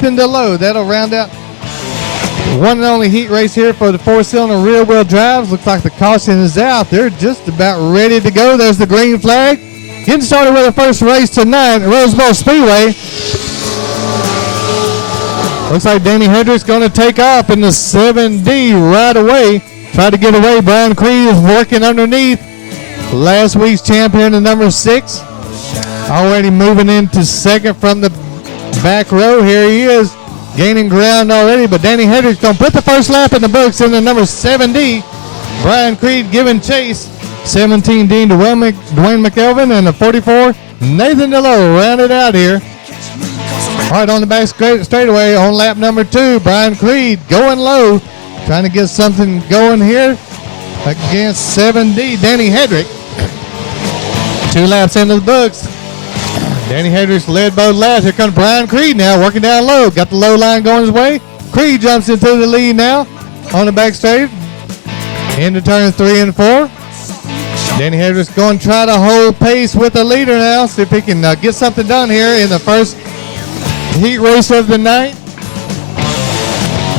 Nathan DeLoe. That'll round out one and only heat race here for the four-cylinder rear-wheel drives. Looks like the caution is out. They're just about ready to go. There's the green flag. Getting started with the first race tonight at Bowl Speedway. Looks like Danny Hendricks going to take off in the 7D right away. Try to get away. Brian Creed is working underneath. Last week's champion, the number 6. Already moving into second from the back row. Here he is, gaining ground already. But Danny Hendricks going to put the first lap in the books in the number 7D. Brian Creed giving chase. 17 Dean Dwayne McElvin, and the 44 Nathan DeLoe rounded out here. All right, on the back straightaway on lap number 2, Brian Creed going low, trying to get something going here against 7D Danny Hedrick. 2 laps into the books. Danny Hedrick led both laps. Here comes Brian Creed now, working down low. Got the low line going his way. Creed jumps into the lead now on the back straight into turns 3 and 4. Danny Hedrick's going to try to hold pace with the leader now, see if he can get something done here in the first heat race of the night.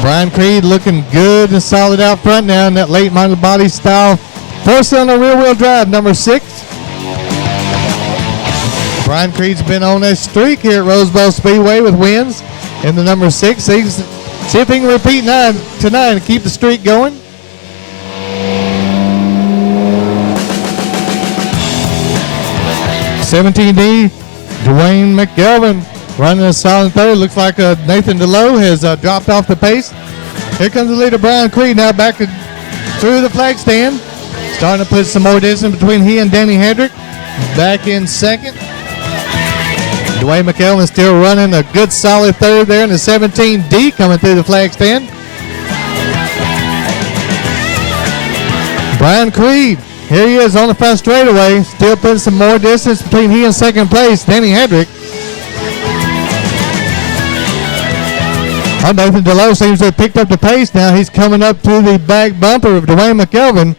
Brian Creed looking good and solid out front now in that late model body style four-cylinder rear-wheel drive, number 6. Brian Creed's been on a streak here at Bowl Speedway with wins in the number 6. See if he can repeat tonight and keep the streak going. $17D Dwayne McElvin running a solid third. Looks like Nathan DeLoe has dropped off the pace. Here comes the leader, Brian Creed, now back through the flag stand. Starting to put some more distance between he and Danny Hendrick. Back in second. Dwayne McElvin still running a good solid third there in the 17D coming through the flag stand. Brian Creed, here he is on the front straightaway, still putting some more distance between he and second place, Danny Hendrick. Nathan DeLoe seems to have picked up the pace now. He's coming up to the back bumper of Dwayne McElvin.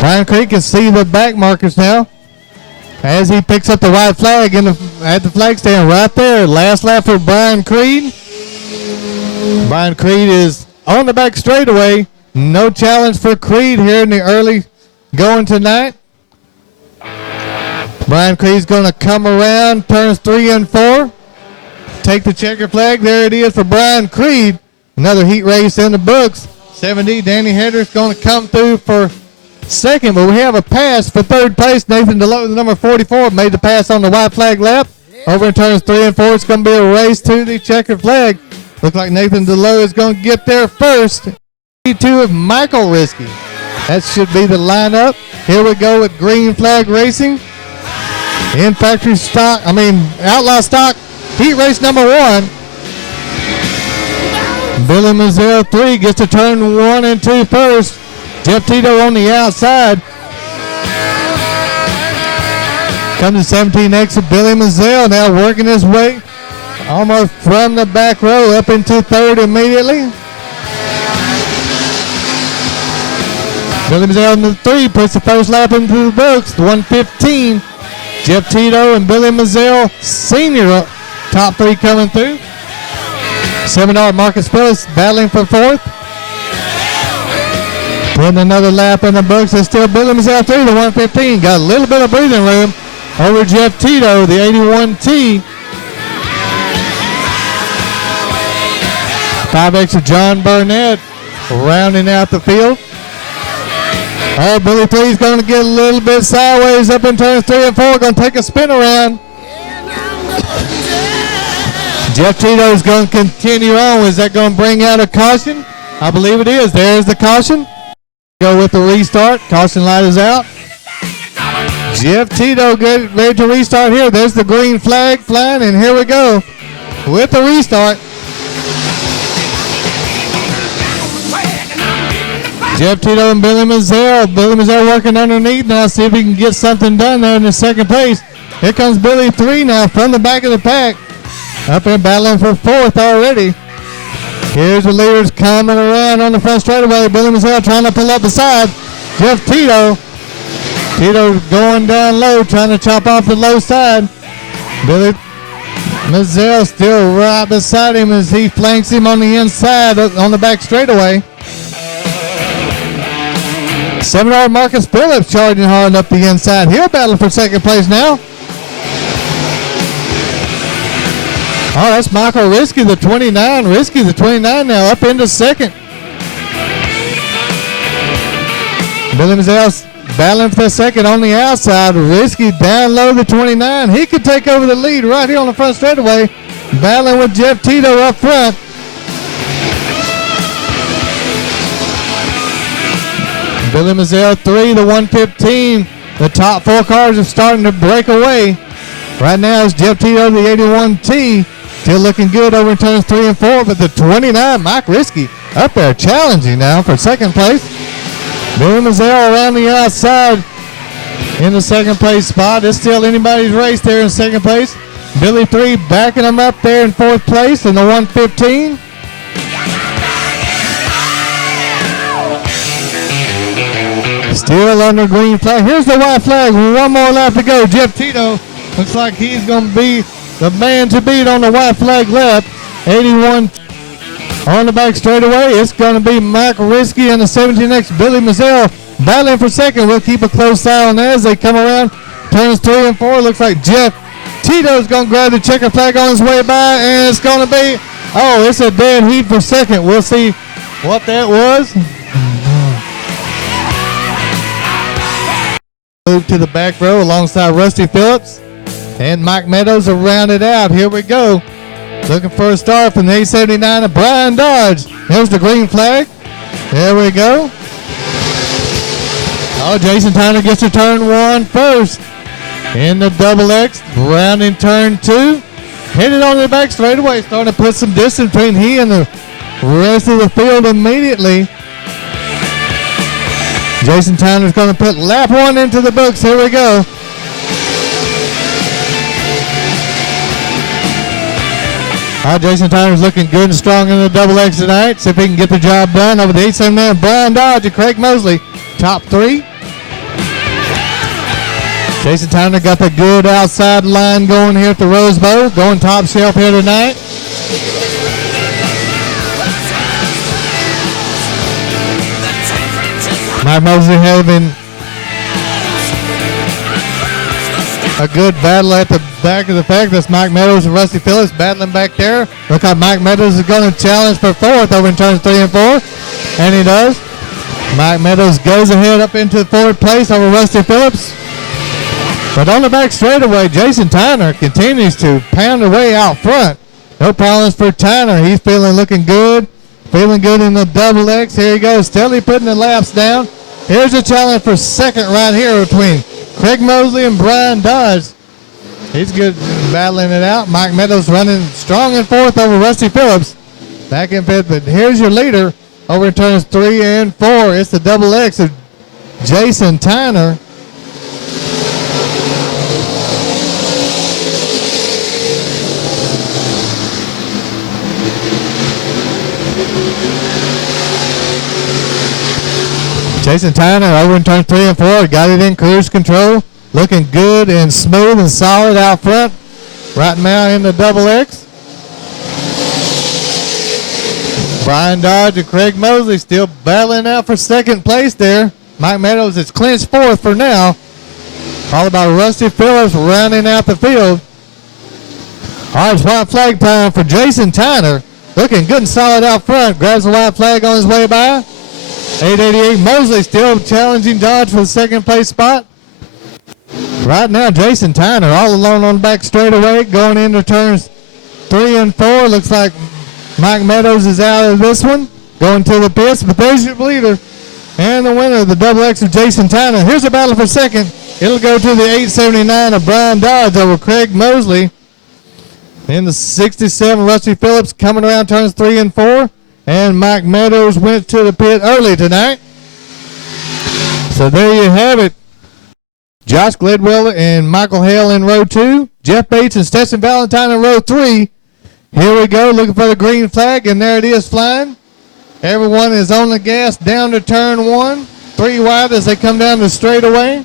Brian Creed can see the back markers now as he picks up the white flag at the flag stand right there. Last lap for Brian Creed. Brian Creed is on the back straightaway. No challenge for Creed here in the early going tonight. Brian Creed's going to come around turns 3 and 4. Take the checker flag. There it is for Brian Creed. Another heat race in the books. 7D Danny Hendricks going to come through for second, but we have a pass for third place. Nathan DeLoe, the number 44, made the pass on the white flag lap. Over in turns 3 and 4, it's going to be a race to the checkered flag. Looks like Nathan DeLoe is going to get there first. 2 of Michael Risky. That should be the lineup. Here we go with green flag racing. In factory stock, outlaw stock, heat race number 1. Billy Mazzell 3 gets to turn 1 and 2 first. Jeff Tito on the outside. Comes to 17 exit Billy Mazzell now working his way almost from the back row up into third immediately. Billy Mazzell in the 3 puts the first lap into the books. 1:15. Jeff Tito and Billy Mazzell Sr. top 3 coming through. $7 Marcus Phillips battling for 4th. Putting another lap in the books. It's still Billy Mazzell 3 to 1:15. Got a little bit of breathing room over Jeff Tito, the 81T. 5 extra John Burnett rounding out the field. All right, Billy 3 is going to get a little bit sideways up in turns 3 and 4. Going to take a spin around. Jeff Tito is going to continue on. Is that going to bring out a caution? I believe it is. There's the caution. Go with the restart. Caution light is out. Jeff Tito get ready to restart here. There's the green flag flying, and here we go with the restart. Jeff Tito and Billy Mazzell. Billy Mazzell working underneath now. See if he can get something done there in the second place. Here comes Billy 3 now from the back of the pack. Up and battling for 4th already. Here's the leaders coming around on the front straightaway. Billy Mazzell trying to pull up the side. Jeff Tito. Tito going down low, trying to chop off the low side. Billy Mizell still right beside him as he flanks him on the inside on the back straightaway. 7-yard Marcus Phillips charging hard up the inside. He'll battle for second place now. Oh, that's Michael Risky, the 29. Risky, the 29 now, up into second. Billy Mizell battling for second on the outside. Risky down low, the 29. He could take over the lead right here on the front straightaway. Battling with Jeff Tito up front. Billy Mizell 3, the 115. The top 4 cars are starting to break away. Right now it's Jeff Tito, the 81T. Still looking good over in turns 3 and 4, but the 29, Mike Risky, up there challenging now for second place. Billy Mizell around the outside in the second place spot. It's still anybody's race there in second place. Billy 3 backing him up there in fourth place in the 115. Still under green flag. Here's the white flag. One more lap to go. Jeff Tito looks like he's going to be the man to beat on the white flag lap. 81 on the back straightaway. It's going to be Mike Risky and the 17X Billy Mizell battling for second. We'll keep a close eye on that as they come around. Turns 3 and 4. Looks like Jeff Tito's going to grab the checker flag on his way by, and it's going to be, oh, it's a dead heat for second. We'll see what that was. Move to the back row alongside Rusty Phillips and Mike Meadows are rounded out. Here we go. Looking for a start from the 879 of Brian Dodge. There's the green flag. There we go. Oh, Jason Tyner gets to turn 1 first. In the double X, rounding turn 2. Headed on the back straightaway, starting to put some distance between he and the rest of the field immediately. Jason Tyner's going to put lap 1 into the books. Here we go. Jason Tyner's looking good and strong in the double X tonight. See if he can get the job done over the 879. Brian Dodge and Craig Mosley, top 3. Jason Tyner got the good outside line going here at the Rose Bowl, going top shelf here tonight. Mike Mosley having a good battle at the back of the pack. That's Mike Meadows and Rusty Phillips battling back there. Look how Mike Meadows is going to challenge for fourth over in turns 3 and 4. And he does. Mike Meadows goes ahead up into fourth place over Rusty Phillips. But on the back straightaway, Jason Tyner continues to pound away out front. No problems for Tyner. He's looking good. Feeling good in the double X. Here he goes, steadily putting the laps down. Here's a challenge for second right here between Craig Mosley and Brian Dodge. He's good battling it out. Mike Meadows running strong in fourth over Rusty Phillips. Back in fifth, but here's your leader over in turns 3 and 4. It's the double X of Jason Tyner. Jason Tyner over in turn 3 and 4, got it in cruise control, looking good and smooth and solid out front. Right now in the double X. Brian Dodge and Craig Mosley still battling out for second place there. Mike Meadows is clinched fourth for now. Followed by Rusty Phillips rounding out the field. All right, it's white flag time for Jason Tyner. Looking good and solid out front. Grabs the white flag on his way by. 888 Mosley still challenging Dodge for the second place spot. Right now, Jason Tyner all alone on the back straightaway going into turns 3 and 4. Looks like Mike Meadows is out of this one, going to the pits. But there's your leader and the winner of the double X of Jason Tyner. Here's a battle for second. It'll go to the 879 of Brian Dodge over Craig Mosley. In the 67, Rusty Phillips coming around turns 3 and 4. And Mike Meadows went to the pit early tonight. So there you have it. Josh Gledwell and Michael Hale in row 2. Jeff Bates and Stetson Valentine in row 3. Here we go, looking for the green flag, and there it is flying. Everyone is on the gas down to turn 1. 3 wide as they come down the straightaway.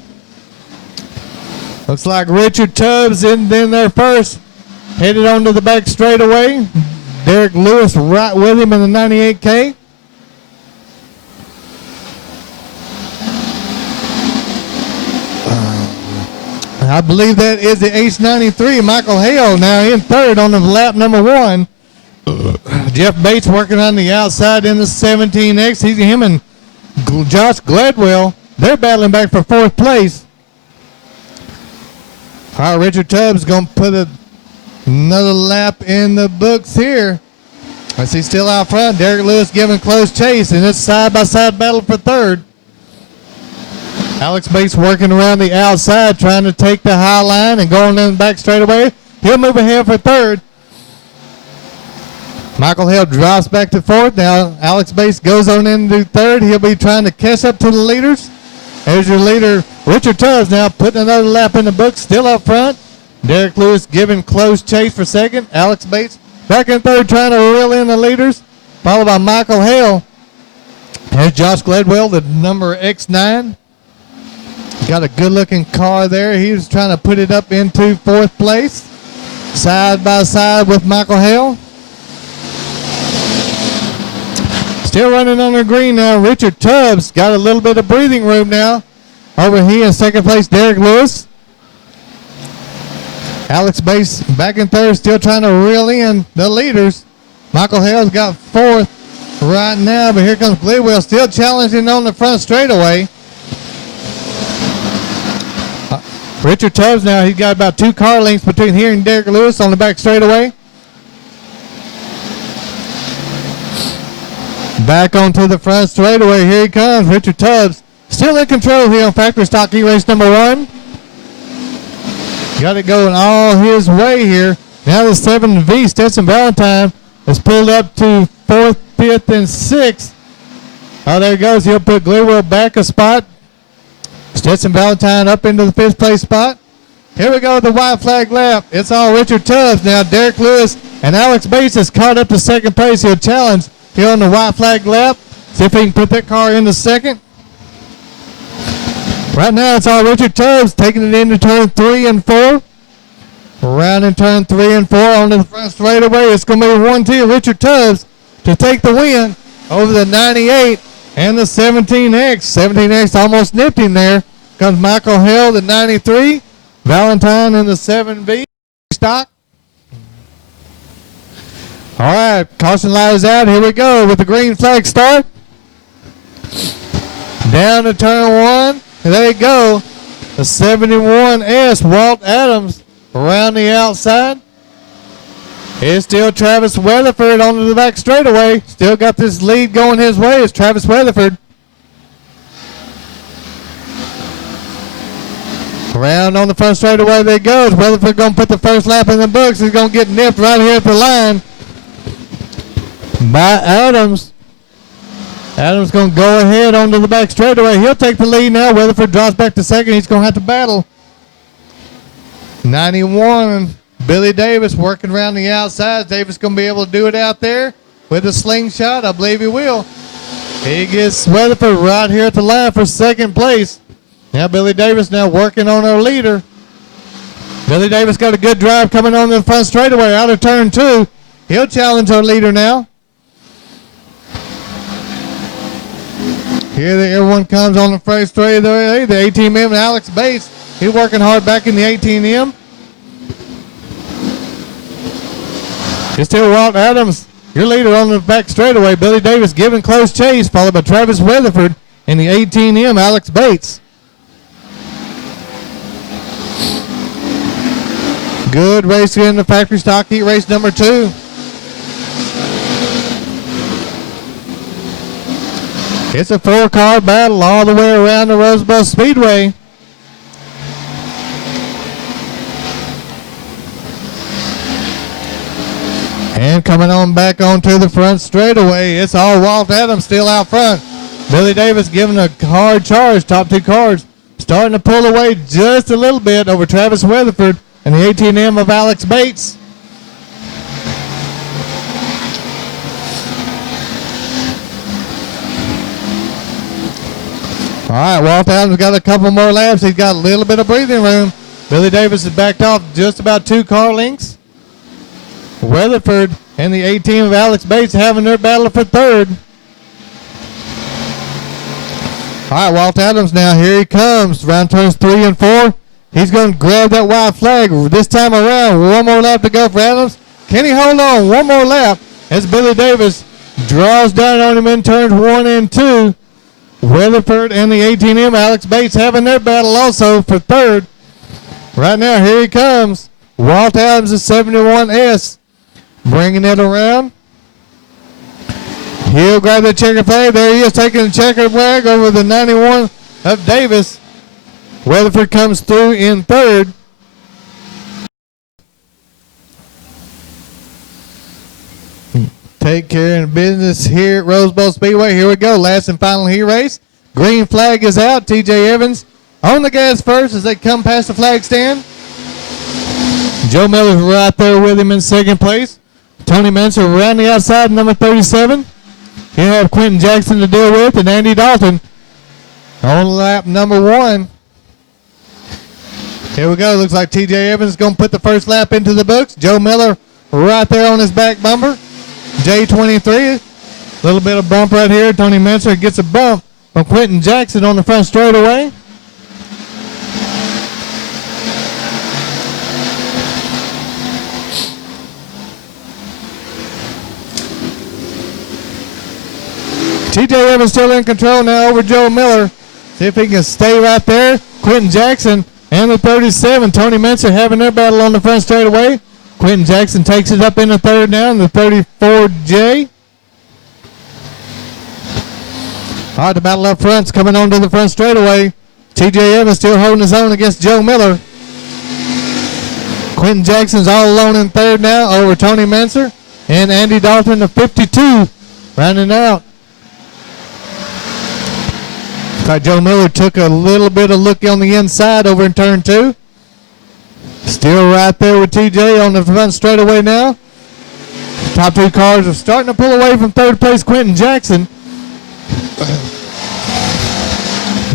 Looks like Richard Tubbs in there first. Headed on to the back straightaway. Derek Lewis right with him in the 98K. I believe that is the Ace 93, Michael Hale, now in third on the lap number 1. Jeff Bates working on the outside in the 17X. Him and Josh Gladwell, they're battling back for 4th place. All right, Richard Tubbs going to put another lap in the books here. As he's still out front. Derek Lewis giving close chase, and it's side-by-side battle for 3rd. Alex Bates working around the outside, trying to take the high line and going in the back straightaway. He'll move ahead for 3rd. Michael Hale drops back to 4th. Now Alex Bates goes on into 3rd. He'll be trying to catch up to the leaders. There's your leader, Richard Tubbs, now putting another lap in the book, still up front. Derek Lewis giving close chase for 2nd. Alex Bates back in 3rd, trying to reel in the leaders, followed by Michael Hale. There's Josh Gladwell, the number X9. Got a good-looking car there. He was trying to put it up into 4th place, side by side with Michael Hale. Still running on the green now. Richard Tubbs got a little bit of breathing room now. Over here in 2nd place, Derek Lewis. Alex Bates back in 3rd, still trying to reel in the leaders. Michael Hale's got 4th right now, but here comes Gladwell still challenging on the front straightaway. Richard Tubbs now, he's got about 2 car lengths between here and Derek Lewis on the back straightaway. Back onto the front straightaway. Here he comes. Richard Tubbs still in control here on factory stock heat race number 1. Got it going all his way here. Now the 7V, Stetson Valentine, is pulled up to 4th, 5th, and 6th. Oh, there he goes. He'll put Gladwell back a spot. Stetson Valentine up into the 5th place spot. Here we go with the white flag lap. It's all Richard Tubbs. Now Derek Lewis and Alex Bates is caught up to 2nd place. He'll challenge here on the white flag lap. See if he can put that car into 2nd. Right now it's all Richard Tubbs taking it into turn 3 and 4. Around in turn 3 and 4 onto the front straightaway. It's going to be 1-2 Richard Tubbs to take the win over the 98 and the 17X. 17X almost nipped him there. Comes Michael Hale, the 93. Valentine in the 7B stock. All right, caution light is out. Here we go with the green flag start. Down to turn 1. And there you go. The 71S, Walt Adams, around the outside. It's still Travis Weatherford onto the back straightaway. Still got this lead going his way. It's Travis Weatherford. Around on the front straightaway they go. Weatherford going to put the first lap in the books. He's going to get nipped right here at the line by Adams. Adams going to go ahead onto the back straightaway. He'll take the lead now. Weatherford drops back to 2nd. He's going to have to battle. 91, Billy Davis working around the outside. Davis going to be able to do it out there with a slingshot. I believe he will. He gets Weatherford right here at the line for 2nd place. Now Billy Davis now working on our leader. Billy Davis got a good drive coming on the front straightaway out of turn 2. He'll challenge our leader now. Here everyone comes on the front straightaway. The 18M and Alex Bates. He's working hard back in the 18M. It's still Walt Adams, your leader on the back straightaway. Billy Davis giving close chase, followed by Travis Weatherford in the 18M, Alex Bates. Good race here in the factory stock heat race number 2. It's a 4-car battle all the way around the Bowl Speedway. And coming on back onto the front straightaway, it's all Walt Adams still out front. Billy Davis giving a hard charge, top 2 cars. Starting to pull away just a little bit over Travis Weatherford and the 18M of Alex Bates. All right, Walt Adams got a couple more laps. He's got a little bit of breathing room. Billy Davis is backed off just about 2 car lengths. Weatherford and the 18 of Alex Bates having their battle for third. All right, Walt Adams now. Here he comes. Round turns 3 and 4. He's going to grab that white flag this time around. One more lap to go for Adams. Can he hold on one more lap as Billy Davis draws down on him in turns 1 and 2. Weatherford and the 18M, Alex Bates, having their battle also for third. Right now, here he comes. Walt Adams, the 71S, bringing it around. He'll grab the checker flag. There he is, taking the checker flag over the 91 of Davis. Weatherford comes through in third. Take care of business here at Bowl Speedway. Here we go. Last and final heat race. Green flag is out. TJ Evans on the gas first as they come past the flag stand. Joe Miller's right there with him in second place. Tony Menser around the outside, number 37. He'll have Quentin Jackson to deal with, and Andy Dalton on lap number 1. Here we go. Looks like TJ Evans is going to put the first lap into the books. Joe Miller right there on his back bumper. J23, little bit of bump right here. Tony Menser gets a bump from Quentin Jackson on the front straightaway. TJ Evans still in control now over Joe Miller. See if he can stay right there. Quentin Jackson and the 37. Tony Menser having their battle on the front straightaway. Quentin Jackson takes it up in the third now in the 34J. All right, the battle up front's coming onto the front straightaway. TJ Evans still holding his own against Joe Miller. Quentin Jackson's all alone in third now over Tony Menser. And Andy Dalton, the 52, rounding out. Joe Miller took a little bit of look on the inside over in turn 2. Still right there with TJ on the front straightaway now. Top 2 cars are starting to pull away from third place Quentin Jackson.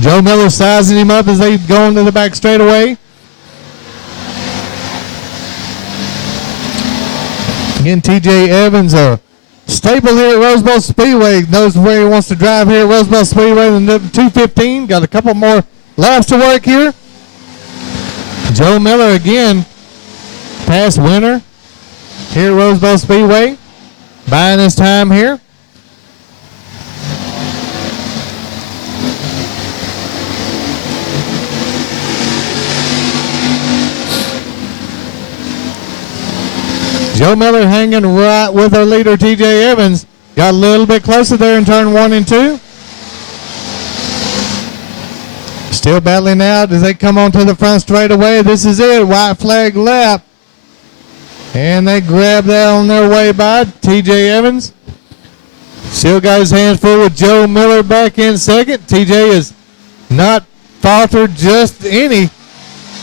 Joe Miller sizing him up as they go into the back straightaway. Again, TJ Evans, a staple here at Bowl Speedway, knows where he wants to drive here at Bowl Speedway. The 215, got a couple more laps to work here. Joe Miller again, past winner here at Bowl Speedway, buying his time here. Joe Miller hanging right with our leader, TJ Evans. Got a little bit closer there in turn 1 and 2. Still battling out as they come onto the front straightaway. This is it, white flag lap. And they grab that on their way by. TJ Evans still got his hands full with Joe Miller back in second. TJ has not faltered just any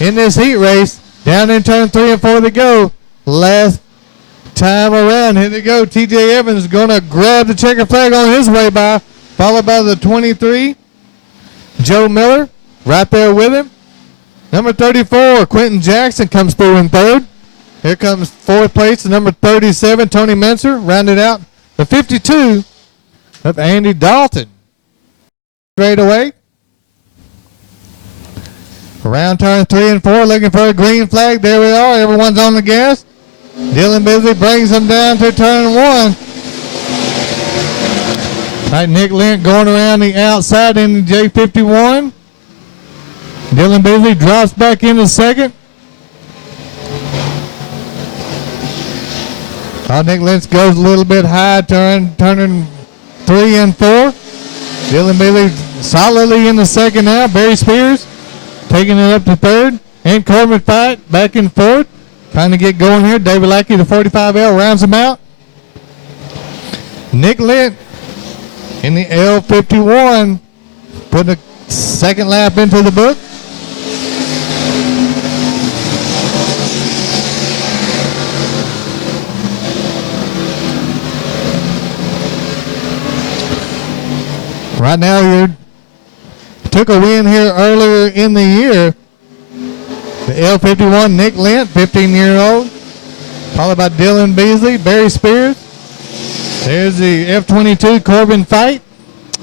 in this heat race. Down in turn 3 and 4 to go. Last time around, here they go. TJ Evans going to grab the checker flag on his way by, followed by the 23. Joe Miller right there with him. Number 34, Quentin Jackson comes through in third. Here comes fourth place, number 37, Tony Menser, rounded out the 52 of Andy Dalton. Straight away. Around turn 3 and 4, looking for a green flag. There we are. Everyone's on the gas. Dylan Bisley brings them down to turn 1. All right, Nick Lent going around the outside in the J51. Dylan Bisley drops back into second. Nick Lentz goes a little bit high, turning 3 and 4. Dylan Bisley solidly in the second now. Barry Spears taking it up to third. And Corbin Fight back and forth. Trying to get going here. David Lackey, the 45L, rounds him out. Nick Lent in the L51, putting a second lap into the book. Right now, you took a win here earlier in the year. The L51, Nick Lent, 15-year-old. followed by Dylan Beasley, Barry Spears. There's the F22 Corbin Fight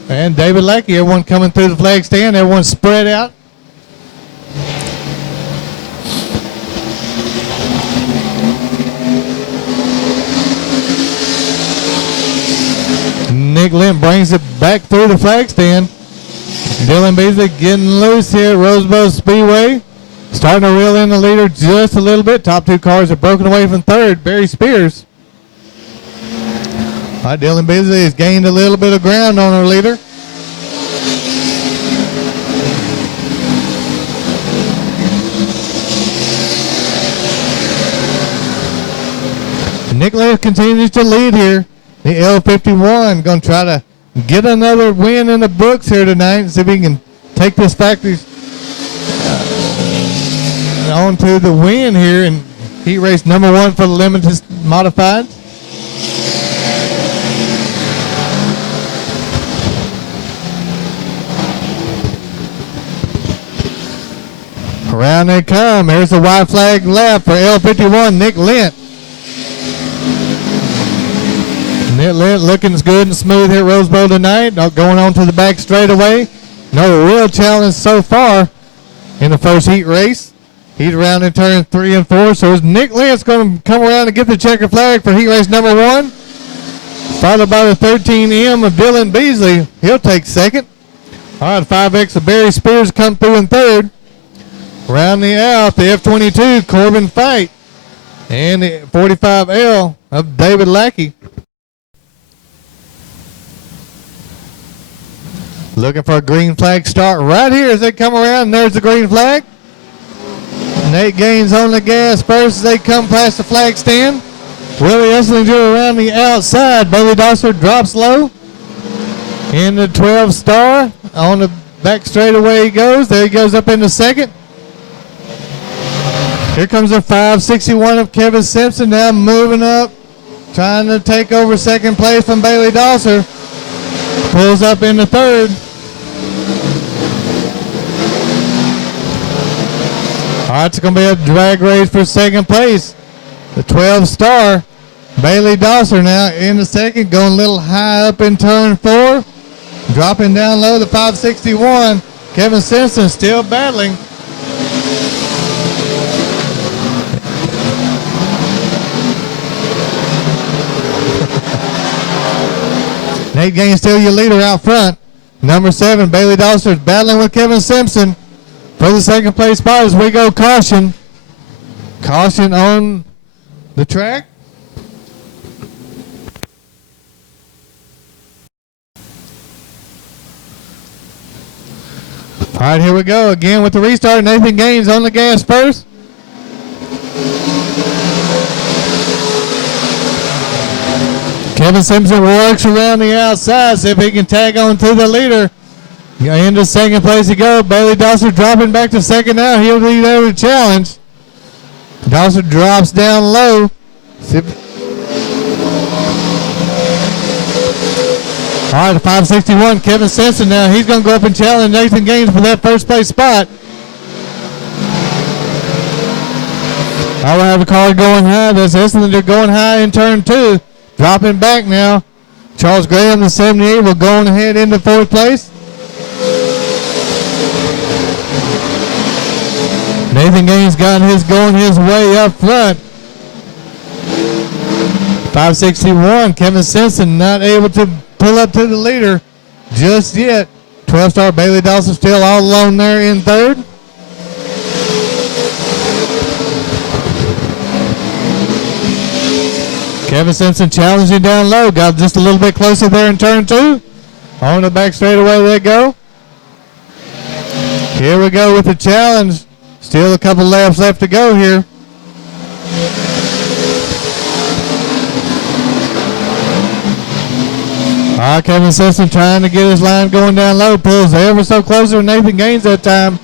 and David Lackey. Everyone coming through the flag stand. Everyone spread out. Nick Lent brings it back through the flag stand. Dylan Beasley getting loose here at Bowl Speedway. Starting to reel in the leader just a little bit. Top two cars are broken away from third. Barry Spears. All right, Dylan Beasley has gained a little bit of ground on our leader. Nicholas continues to lead here. The L51 going to try to get another win in the books here tonight. See if he can take this factory on to the win here in heat race number 1 for the limited modified. Around they come. There's the white flag lap for L51, Nick Lent. Nick Lent looking as good and smooth here at Rose Bowl tonight. Going on to the back straightaway. No real challenge so far in the first heat race. He's around in turn 3 and 4. So is Nick Lent's going to come around and get the checker flag for heat race number 1. Followed by the 13M of Dylan Beasley. He'll take second. All right, 5X of Barry Spears come through in third. Rounding out the F22 Corbin Fight and the 45L of David Lackey. Looking for a green flag start right here as they come around, and there's the green flag. Nate Gaines on the gas first as they come past the flag stand. Willie Esslinger around the outside. Bailey Dosser drops low. In the 12 star on the back straightaway he goes. There he goes up in the second. Here comes the 561 of Kevin Simpson now moving up, trying to take over second place from Bailey Dosser. Pulls up in the third. All right, it's going to be a drag race for second place. The 12 star Bailey Dosser now in the second, going a little high up in turn 4. Dropping down low, the 561. Kevin Simpson still battling. Nate Gaines still your leader out front. Number 7, Bailey Dosser is battling with Kevin Simpson for the second place spot as we go caution. Caution on the track. All right, here we go again with the restart. Nathan Gaines on the gas first. Kevin Simpson works around the outside, see if he can tag on to the leader. Into second place he goes. Bailey Dosser dropping back to second now. He'll lead over the challenge. Dosser drops down low. All right, the 561, Kevin Simpson now. He's going to go up and challenge Nathan Gaines for that first place spot. I will have a car going high. That's Esslinger going high in turn 2. Dropping back now. Charles Graham, the 78, will go on ahead into 4th place. Nathan Gaines got his going his way up front. 561, Kevin Simpson not able to pull up to the leader just yet. 12-star Bailey Dosser still all alone there in 3rd. Kevin Simpson challenging down low. Got just a little bit closer there in turn 2. On the back straightaway they go. Here we go with the challenge. Still a couple laps left to go here. All right, Kevin Simpson trying to get his line going down low. Pulls ever so closer to Nathan Gaines that time.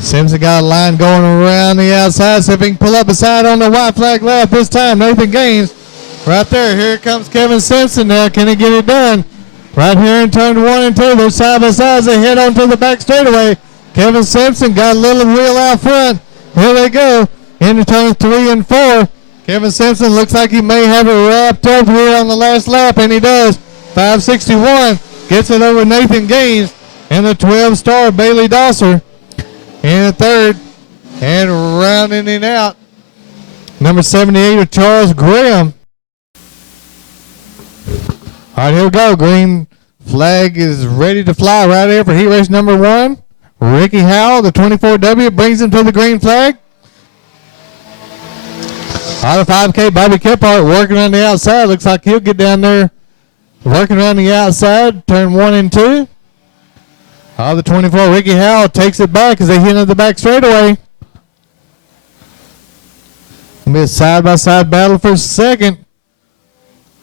Simpson got a line going around the outside. See if he can pull up a side on the white flag left this time. Nathan Gaines right there. Here comes Kevin Simpson now. Can he get it done? Right here in turn 1 and 2. They're side by side as they head on to the back straightaway. Kevin Simpson got a little wheel out front. Here they go. Into turn 3 and 4. Kevin Simpson looks like he may have it wrapped up here on the last lap, and he does. 561 gets it over Nathan Gaines and the 12-star Bailey Dosser in the third. And rounding it out, number 78 of Charles Graham. All right, here we go. Green flag is ready to fly right here for heat race number 1. Ricky Howell, the 24W, brings him to the green flag. On the 5K, Bobby Kephart working on the outside. Looks like he'll get down there working around the outside, turn 1 and 2. On the 24, Ricky Howell takes it back as they hit into the back straightaway. It'll be a side-by-side battle for second.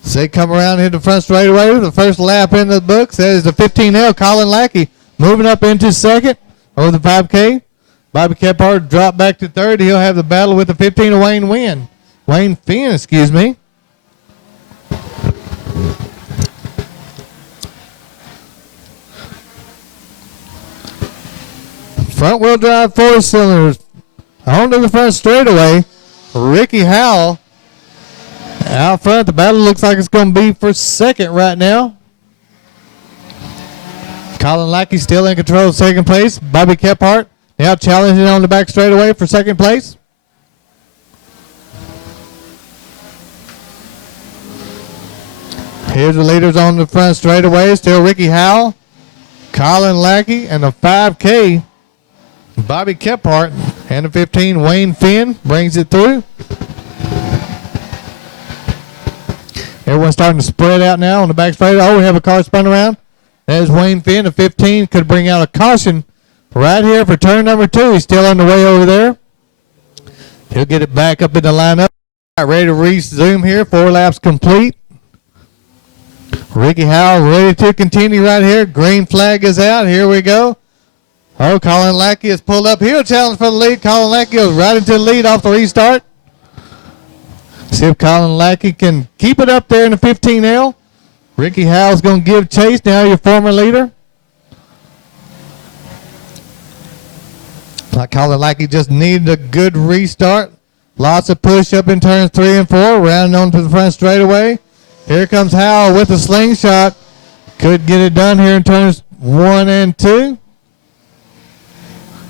So they come around hit the front straightaway. The first lap in the books. That is the 15L, Colin Lackey, moving up into second over the 5K. Bobby Kephart dropped back to third. He'll have the battle with the 15 of Wayne Finn, excuse me. Front wheel drive 4 cylinders onto the front straightaway. Ricky Howell out front. The battle looks like it's going to be for second right now. Colin Lackey still in control of second place. Bobby Kephart now challenging on the back straightaway for second place. Here's the leaders on the front straightaway. Still Ricky Howell, Colin Lackey, and the 5K, Bobby Kephart, and the 15, Wayne Finn, brings it through. Everyone's starting to spread out now on the back straightaway. Oh, we have a car spun around. That is Wayne Finn. The 15 could bring out a caution right here for turn number 2. He's still on the way over there. He'll get it back up in the lineup. Ready to resume here. 4 laps complete. Ricky Howell ready to continue right here. Green flag is out. Here we go. Oh, Colin Lackey has pulled up. He'll challenge for the lead. Colin Lackey goes right into the lead off the restart. See if Colin Lackey can keep it up there in the 15L. Ricky Howell's going to give chase. Now your former leader. Like Colin Lackey just needed a good restart. Lots of push up in turns 3 and 4. Rounding on to the front straightaway. Here comes Howell with a slingshot. Could get it done here in turns 1 and 2.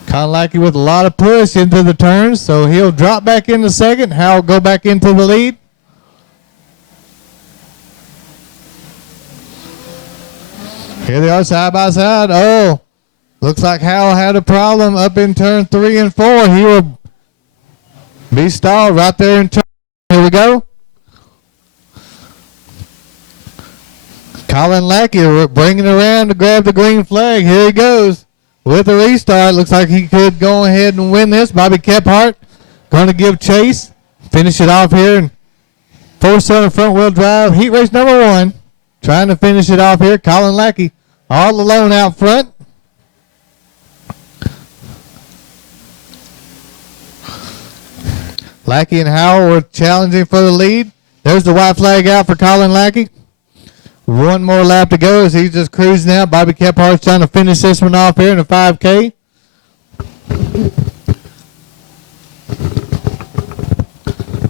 Colin Lackey with a lot of push into the turns, so he'll drop back into second. Howell go back into the lead. Here they are side by side. Oh, looks like Howell had a problem up in turn 3 and 4. He will be stalled right there in turn. Here we go. Colin Lackey bringing it around to grab the green flag. Here he goes with the restart. Looks like he could go ahead and win this. Bobby Kephart going to give chase. Finish it off here in 4-cylinder front wheel drive. Heat race number 1. Trying to finish it off here. Colin Lackey all alone out front. Lackey and Howell were challenging for the lead. There's the white flag out for Colin Lackey. 1 more lap to go as he's just cruising out. Bobby Kephart's trying to finish this one off here in the 5K.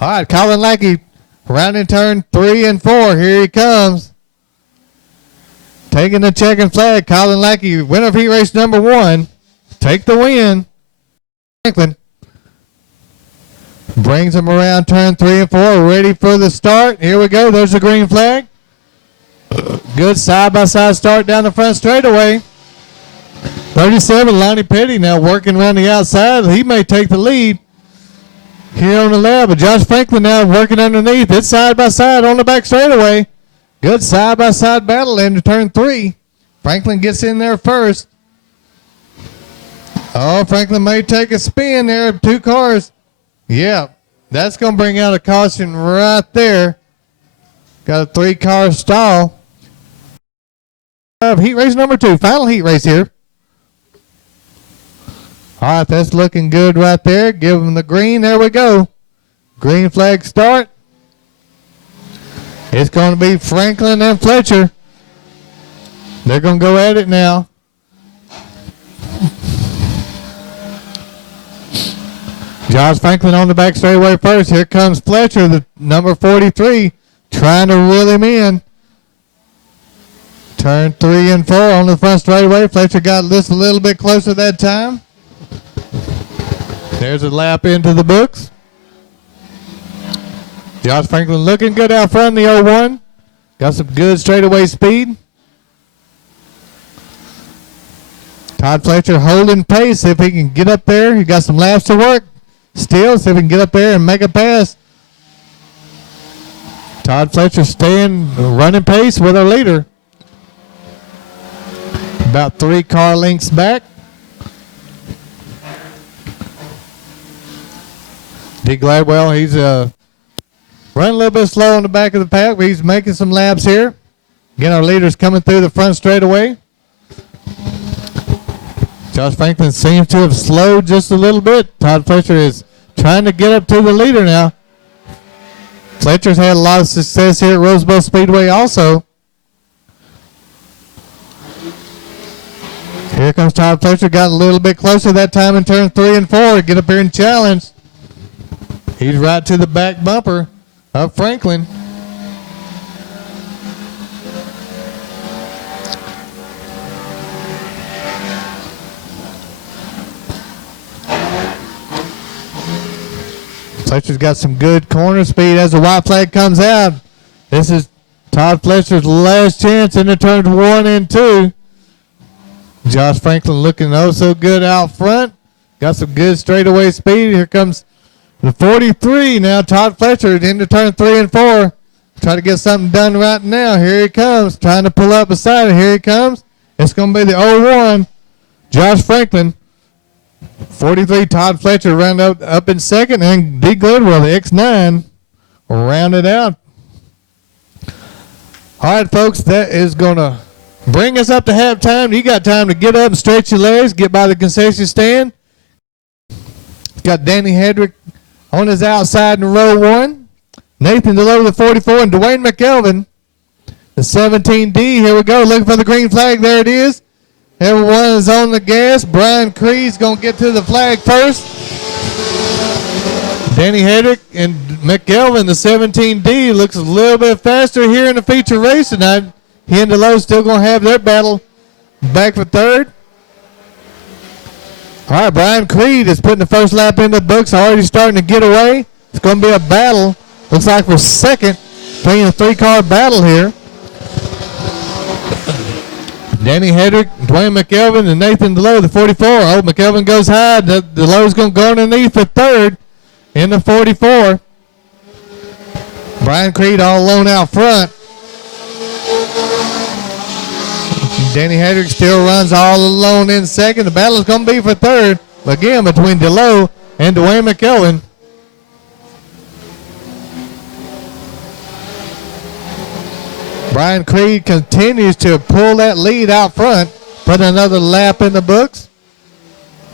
All right, Colin Lackey rounding turn 3 and 4. Here he comes. Taking the checkered flag. Colin Lackey, winner of heat race number 1. Take the win. Franklin brings him around turn 3 and 4. Ready for the start. Here we go. There's the green flag. Good side-by-side start down the front straightaway. 37, Lonnie Petty now working around the outside. He may take the lead here on the left, but Josh Franklin now working underneath. It's side-by-side on the back straightaway. Good side-by-side battle into turn 3. Franklin gets in there first. Oh, Franklin may take a spin there. 2 cars. Yeah, that's going to bring out a caution right there. Got a 3-car stall. Heat race number 2. Final heat race here. All right, that's looking good right there. Give them the green. There we go. Green flag start. It's going to be Franklin and Fletcher. They're going to go at it now. Josh Franklin on the back straightaway first. Here comes Fletcher, the number 43, trying to reel him in. Turn 3 and 4 on the front straightaway. Fletcher got just a little bit closer that time. There's a lap into the books. Josh Franklin looking good out front in the 01. Got some good straightaway speed. Todd Fletcher holding pace. See if he can get up there. He got some laps to work. Still, see if he can get up there and make a pass. Todd Fletcher staying running pace with our leader. About 3 car lengths back. D. Gladwell, he's running a little bit slow on the back of the pack, but he's making some laps here. Again, our leader's coming through the front straightaway. Josh Franklin seems to have slowed just a little bit. Todd Fletcher is trying to get up to the leader now. Fletcher's had a lot of success here at Bowl Speedway also. Here comes Todd Fletcher. Got a little bit closer that time in turn 3 and 4. Get up here and challenge. He's right to the back bumper of Franklin. Fletcher's got some good corner speed as the white flag comes out. This is Todd Fletcher's last chance in the turns 1 and 2. Josh Franklin looking oh so good out front. Got some good straightaway speed. Here comes the 43 now. Todd Fletcher into turn 3 and 4. Try to get something done right now. Here he comes. Trying to pull up beside it. Here he comes. It's going to be the 01. Josh Franklin. 43 Todd Fletcher round up in second. And D. Gladwell, the X9, rounded out. All right, folks. That is going to bring us up to halftime. You got time to get up and stretch your legs. Get by the concession stand. Got Danny Hedrick on his outside in row 1. Nathan DeLow, the 44, and Dwayne McElvin, the 17D. Here we go, looking for the green flag. There it is. Everyone is on the gas. Brian Creed's going to get to the flag first. Danny Hedrick and McElvin, the 17D, looks a little bit faster here in the feature race tonight. He and DeLow still going to have their battle back for third. All right, Brian Creed is putting the first lap in the books, already starting to get away. It's going to be a battle, looks like for second, playing a 3-car battle here. Danny Hedrick, Dwayne McElvin, and Nathan DeLow, the 44. Oh, McElvin goes high. DeLow's going to go underneath for third in the 44. Brian Creed all alone out front. Danny Hedrick still runs all alone in second. The battle is going to be for third. Again, between DeLow and Dwayne McElvin. Brian Creed continues to pull that lead out front. Put another lap in the books.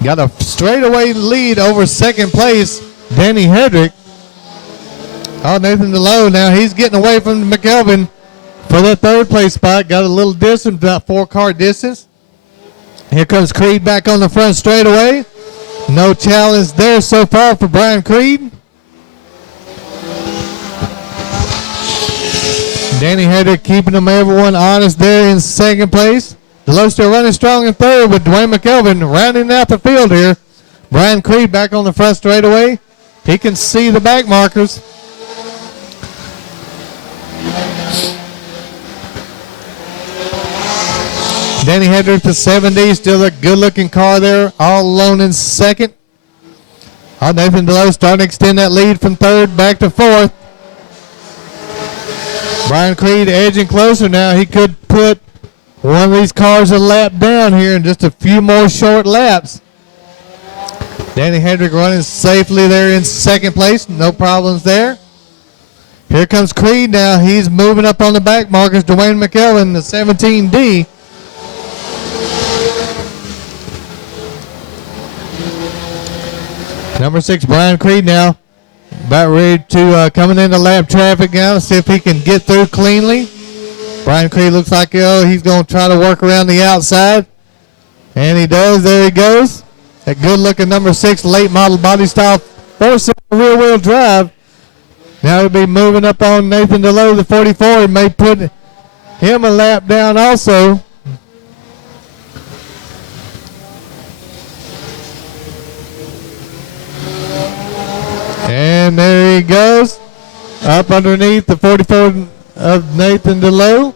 Got a straightaway lead over second place, Danny Hedrick. Oh, Nathan DeLow now. He's getting away from McElvin for that third place spot. Got a little distance, about 4-car distance. Here comes Creed back on the front straightaway. No challenge there so far for Brian Creed. Danny Hedrick keeping everyone honest there in second place. DeLow still running strong in third with Dwayne McElvin rounding out the field here. Brian Creed back on the front straightaway. He can see the back markers. Danny Hedrick, the 7D, still a good-looking car there, all alone in second. Nathan DeLow starting to extend that lead from third back to fourth. Brian Creed edging closer now. He could put one of these cars a lap down here in just a few more short laps. Danny Hedrick running safely there in second place. No problems there. Here comes Creed now. He's moving up on the back markers. Dwayne McElvin, the 17D. Number 6, Brian Creed now. About ready to coming into lap traffic now. See if he can get through cleanly. Brian Creed looks like he's going to try to work around the outside. And he does. There he goes. That good-looking number 6 late model body style 4-cylinder rear-wheel drive. Now he'll be moving up on Nathan DeLoe, the 44. He may put him a lap down also. And there he goes. Up underneath the 44 of Nathan DeLoe.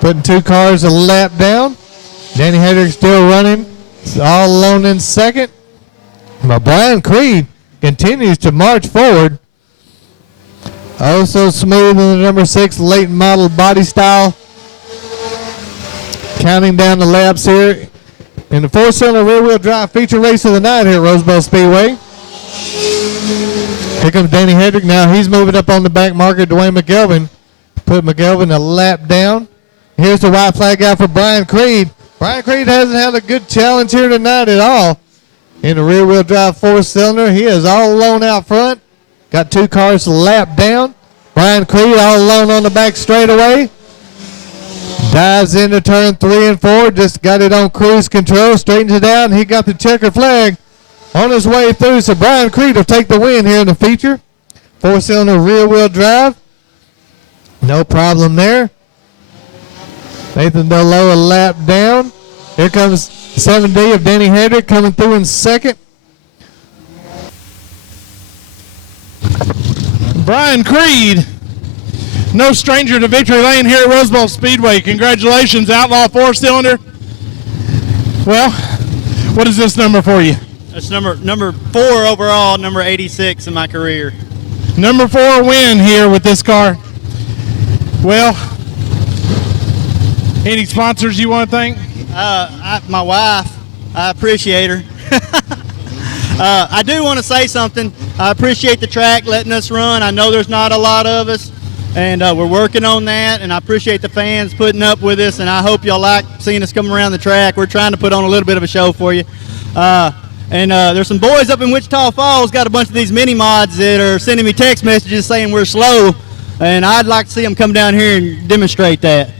Putting 2 cars a lap down. Danny Hedrick still running. It's all alone in second. But Brian Creed continues to march forward. Oh, so smooth in the number 6 late model body style. Counting down the laps here in the 4-cylinder rear-wheel drive feature race of the night here at Bowl Speedway. Here comes Danny Hedrick. Now he's moving up on the back marker. Dwayne McGelvin. Put McGelvin a lap down. Here's the white flag out for Brian Creed. Brian Creed hasn't had a good challenge here tonight at all. In the rear-wheel drive 4-cylinder, he is all alone out front. Got 2 cars lap down. Brian Creed all alone on the back straightaway. Dives into turn 3 and 4. Just got it on cruise control. Straightens it out. He got the checker flag on his way through. So Brian Creed will take the win here in the feature. 4-cylinder rear-wheel drive. No problem there. Nathan DeLoe a lap down. Here comes 7D of Danny Hedrick coming through in second. Brian Creed, no stranger to victory lane here at Bowl Speedway. Congratulations, Outlaw 4-cylinder. Well, what is this number for you? That's number 4 overall, number 86 in my career. Number 4 win here with this car. Well, any sponsors you want to thank? My wife, I appreciate her. I do want to say something. I appreciate the track letting us run. I know there's not a lot of us, and we're working on that, and I appreciate the fans putting up with us, and I hope y'all like seeing us come around the track. We're trying to put on a little bit of a show for you. And there's some boys up in Wichita Falls got a bunch of these mini mods that are sending me text messages saying we're slow, and I'd like to see them come down here and demonstrate that.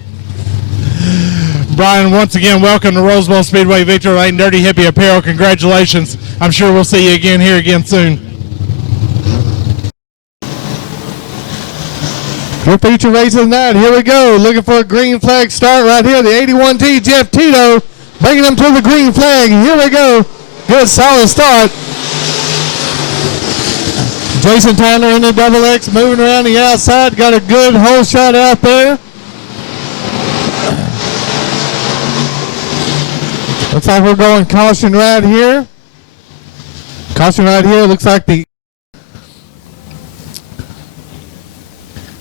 Brian, once again, welcome to Bowl Speedway Victory Lane Dirty Hippie Apparel. Congratulations. I'm sure we'll see you again here again soon. Your feature race of the night. Here we go. Looking for a green flag start right here. The 81T Jeff Tito bringing them to the green flag. Here we go. Good solid start. Jason Tyler in the double X moving around the outside. Got a good hole shot out there. Looks like we're going caution right here. Caution right here. Looks like the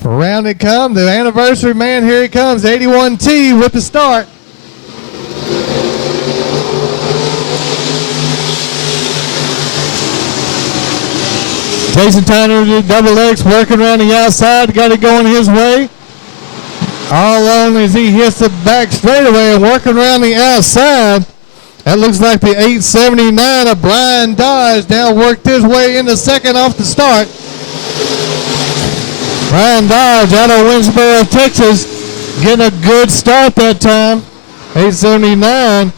around it comes. The anniversary man, here he comes. 81T with the start. Jason Tyner did double X working around the outside. Got it going his way. All along as he hits the back straightaway and working around the outside. That looks like the 879 of Brian Dodge now worked his way into second off the start. Brian Dodge out of Winsboro, Texas, getting a good start that time. 879.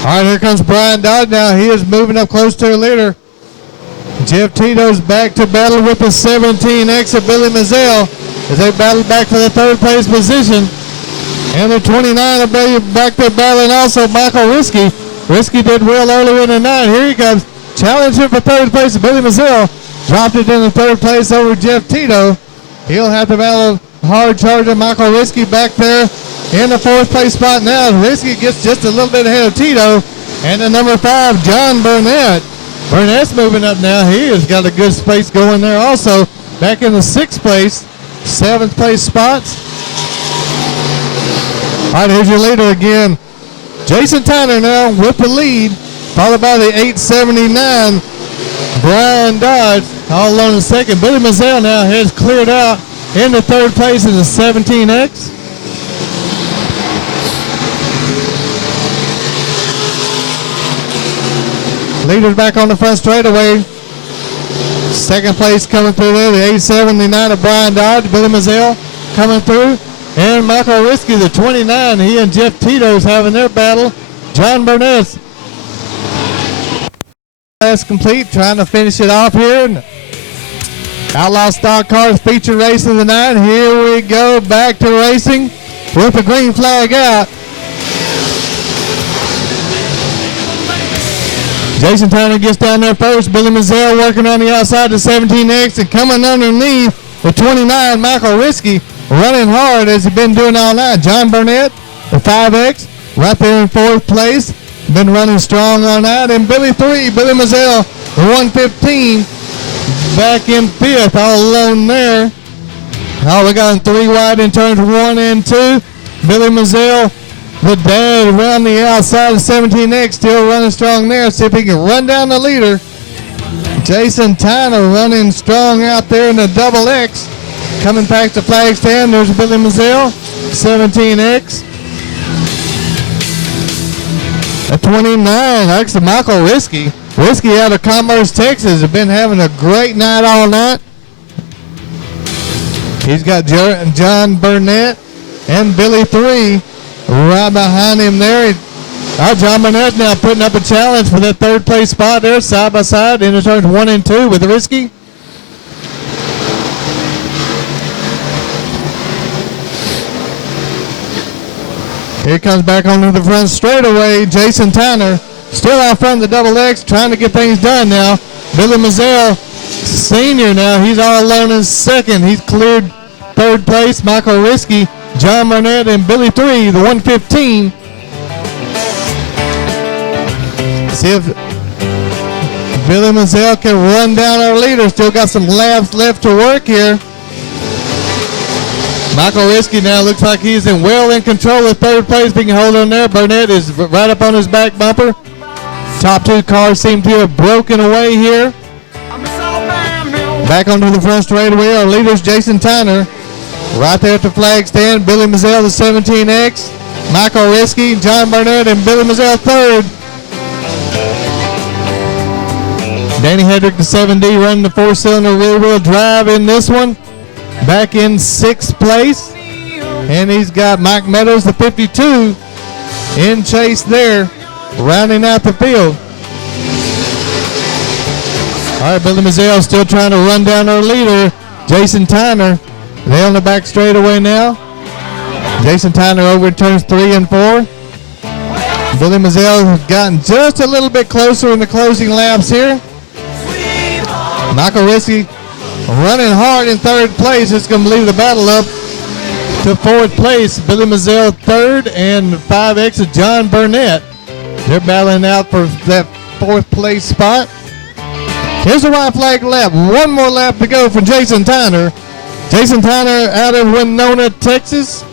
All right, here comes Brian Dodge now. He is moving up close to the leader. Jeff Tito's back to battle with the 17X of Billy Mazzell as they battle back for the third place position. And the 29 are back there battling also Michael Risky. Risky did well earlier in the night. Here he comes. Challenging for third place. Billy Mazzell dropped it in the third place over Jeff Tito. He'll have to battle hard charger Michael Risky back there in the fourth place spot now. Risky gets just a little bit ahead of Tito. And the number 5, John Burnett. Burnett's moving up now. He has got a good space going there also. Back in the 6th place, 7th place spots. All right, here's your leader again. Jason Tyner now with the lead, followed by the 879, Brian Dodge, all alone in second. Billy Mazzell now has cleared out in the third place in the 17X. Leaders back on the front straightaway. Second place coming through there, the 879 of Brian Dodge. Billy Mazzell coming through. And Michael Risky, the 29, he and Jeff Tito's having their battle. John Burnett Class complete, trying to finish it off here. Outlaw Stock Cars feature race of the night. Here we go, back to racing with the green flag out. Jason Turner gets down there first. Billy Mazzell working on the outside, the 17X, and coming underneath the 29, Michael Risky, running hard as he's been doing all night. John Burnett, the 5X, right there in 4th place, been running strong all night. And Billy 3, Billy Mazzell, the 115, back in 5th, all alone there. Oh, we got 3 wide in turns 1 and 2. Billy Mazzell, the dad, around the outside of 17X, still running strong there. See if he can run down the leader. Jason Tyner running strong out there in the double X. Coming back to flag stand, there's Billy Mazzell, 17X. At 29, actually Michael Risky. Risky out of Commerce, Texas, has been having a great night all night. He's got John Burnett and Billy 3 right behind him there. Our John Burnett now putting up a challenge for that 3rd place spot there, side by side, in turns 1 and 2 with Risky. Here comes back onto the front straightaway, Jason Tyner, still out front of the double X, trying to get things done now. Billy Mazzell, senior now, he's all alone in 2nd. He's cleared 3rd place. Michael Risky, John Burnett, and Billy 3, the 115. See if Billy Mazzell can run down our leader. Still got some laps left to work here. Michael Risky now looks like he's well in control of 3rd place. He can hold on there. Burnett is right up on his back bumper. Top 2 cars seem to have broken away here. Back onto the front straightaway, our leaders, Jason Tyner, right there at the flag stand. Billy Mazzell, the 17X. Michael Risky, John Burnett, and Billy Mazzell 3rd. Danny Hedrick, the 7D, running the 4-cylinder rear-wheel drive in this one. Back in 6th place. And he's got Mike Meadows, the 52, in chase there, rounding out the field. All right, Billy Mazzell still trying to run down our leader, Jason Tyner. They on the back straightaway now. Jason Tyner over in turns 3 and 4. Billy Mazzell has gotten just a little bit closer in the closing laps here. Michael Risky running hard in 3rd place. It's going to leave the battle up to 4th place. Billy Mazzell 3rd, and 5X of John Burnett. They're battling out for that 4th place spot. Here's the white flag lap. One more lap to go for Jason Tyner. Jason Tyner out of Winona, Texas.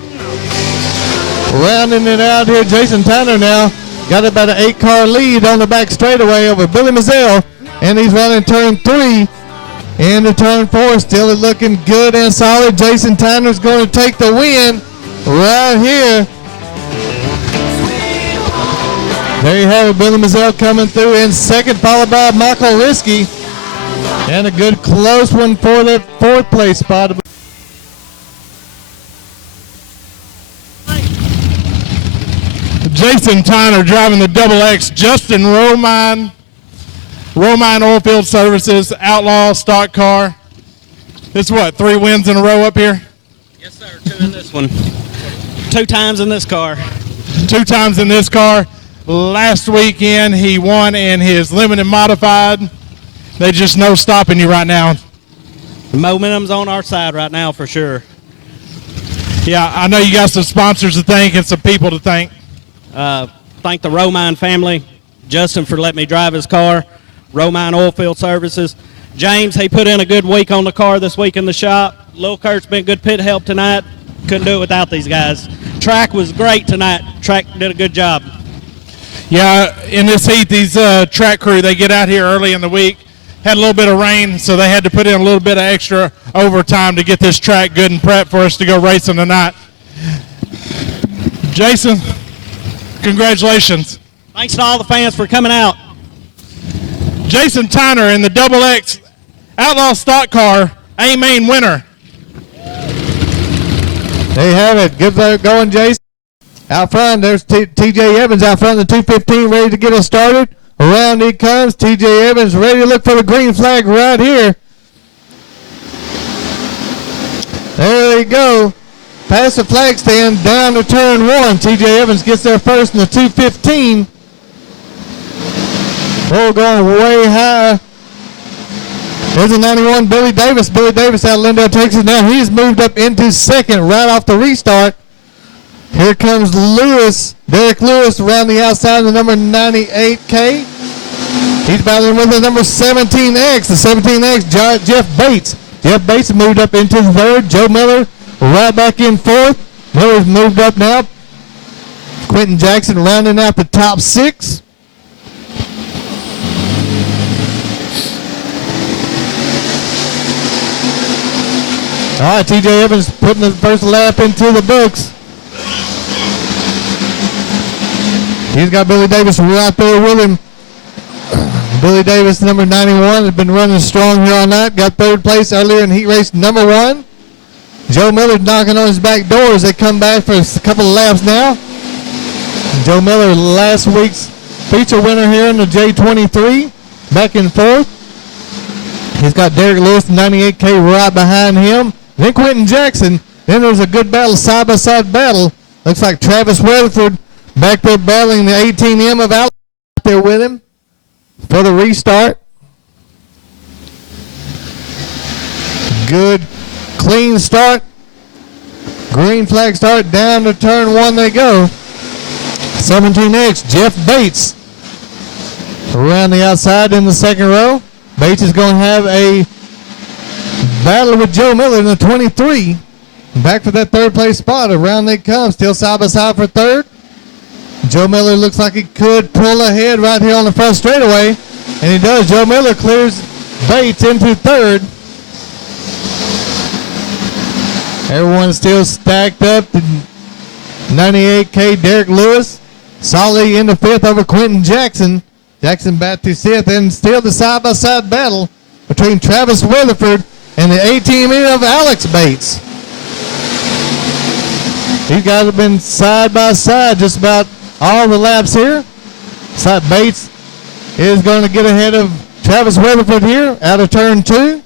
Rounding it out here, Jason Tyner now got about an 8-car lead on the back straightaway over Billy Mazzell, and he's running turn 3 into turn 4. Still looking good and solid. Jason Tyner's going to take the win right here. There you have it, Billy Mazzell coming through in 2nd, followed by Michael Risky. And a good close one for that 4th place spot. Jason Tyner driving the double X. Justin Romine Oilfield Services, Outlaw Stock Car. It's what, 3 wins in a row up here? Yes, sir. 2 in this one. 2 times in this car. 2 times in this car. Last weekend he won in his limited modified. They just no stopping you right now. The momentum's on our side right now for sure. Yeah, I know you got some sponsors to thank and some people to thank. Thank the Romine family, Justin for letting me drive his car, Romine Oilfield Services. James, he put in a good week on the car this week in the shop. Lil Kurt's been good pit help tonight. Couldn't do it without these guys. Track was great tonight. Track did a good job. Yeah, in this heat, these track crew, they get out here early in the week. Had a little bit of rain, so they had to put in a little bit of extra overtime to get this track good and prepped for us to go racing tonight. Jason, congratulations. Thanks to all the fans for coming out. Jason Tyner in the Double X Outlaw Stock Car A-Main winner. There you have it. Good going, Jason. Out front, there's TJ Evans out front of the 215 ready to get us started. Around he comes. TJ Evans ready to look for the green flag right here. There they go. Past the flag stand, down to turn 1. TJ Evans gets there first in the 2:15. Bull going way high. There's a 91, Billy Davis. Billy Davis out of Lindale, Texas. Now he's moved up into second right off the restart. Here comes Lewis, Derek Lewis around the outside of the number 98K. He's battling with the number 17X. The 17X, Jeff Bates. Jeff Bates moved up into the third. Joe Miller right back in fourth. Miller's moved up now. Quentin Jackson rounding out the top 6. All right, TJ Evans putting the first lap into the books. He's got Billy Davis right there with him. Billy Davis, number 91, has been running strong here all night. Got third place earlier in heat race number 1. Joe Miller's knocking on his back door as they come back for a couple of laps now. Joe Miller, last week's feature winner here in the J23, back in fourth. He's got Derek Lewis, 98K, right behind him. Then Quentin Jackson. Then there's a good battle, side-by-side battle. Looks like Travis Weatherford back there battling the 18M of Alex there with him for the restart. Good, clean start. Green flag start, down to turn 1 they go. 17X, Jeff Bates around the outside in the second row. Bates is going to have a battle with Joe Miller in the 23. Back for that third place spot. Around they come. Still side by side for third. Joe Miller looks like he could pull ahead right here on the front straightaway. And he does. Joe Miller clears Bates into third. Everyone's still stacked up. 98K Derek Lewis. Solidly in the fifth over Quentin Jackson. Jackson back to sixth. And still the side-by-side battle between Travis Weatherford and the 18 of Alex Bates. These guys have been side by side just about all the laps here. Bates is going to get ahead of Travis Weatherford here out of turn 2.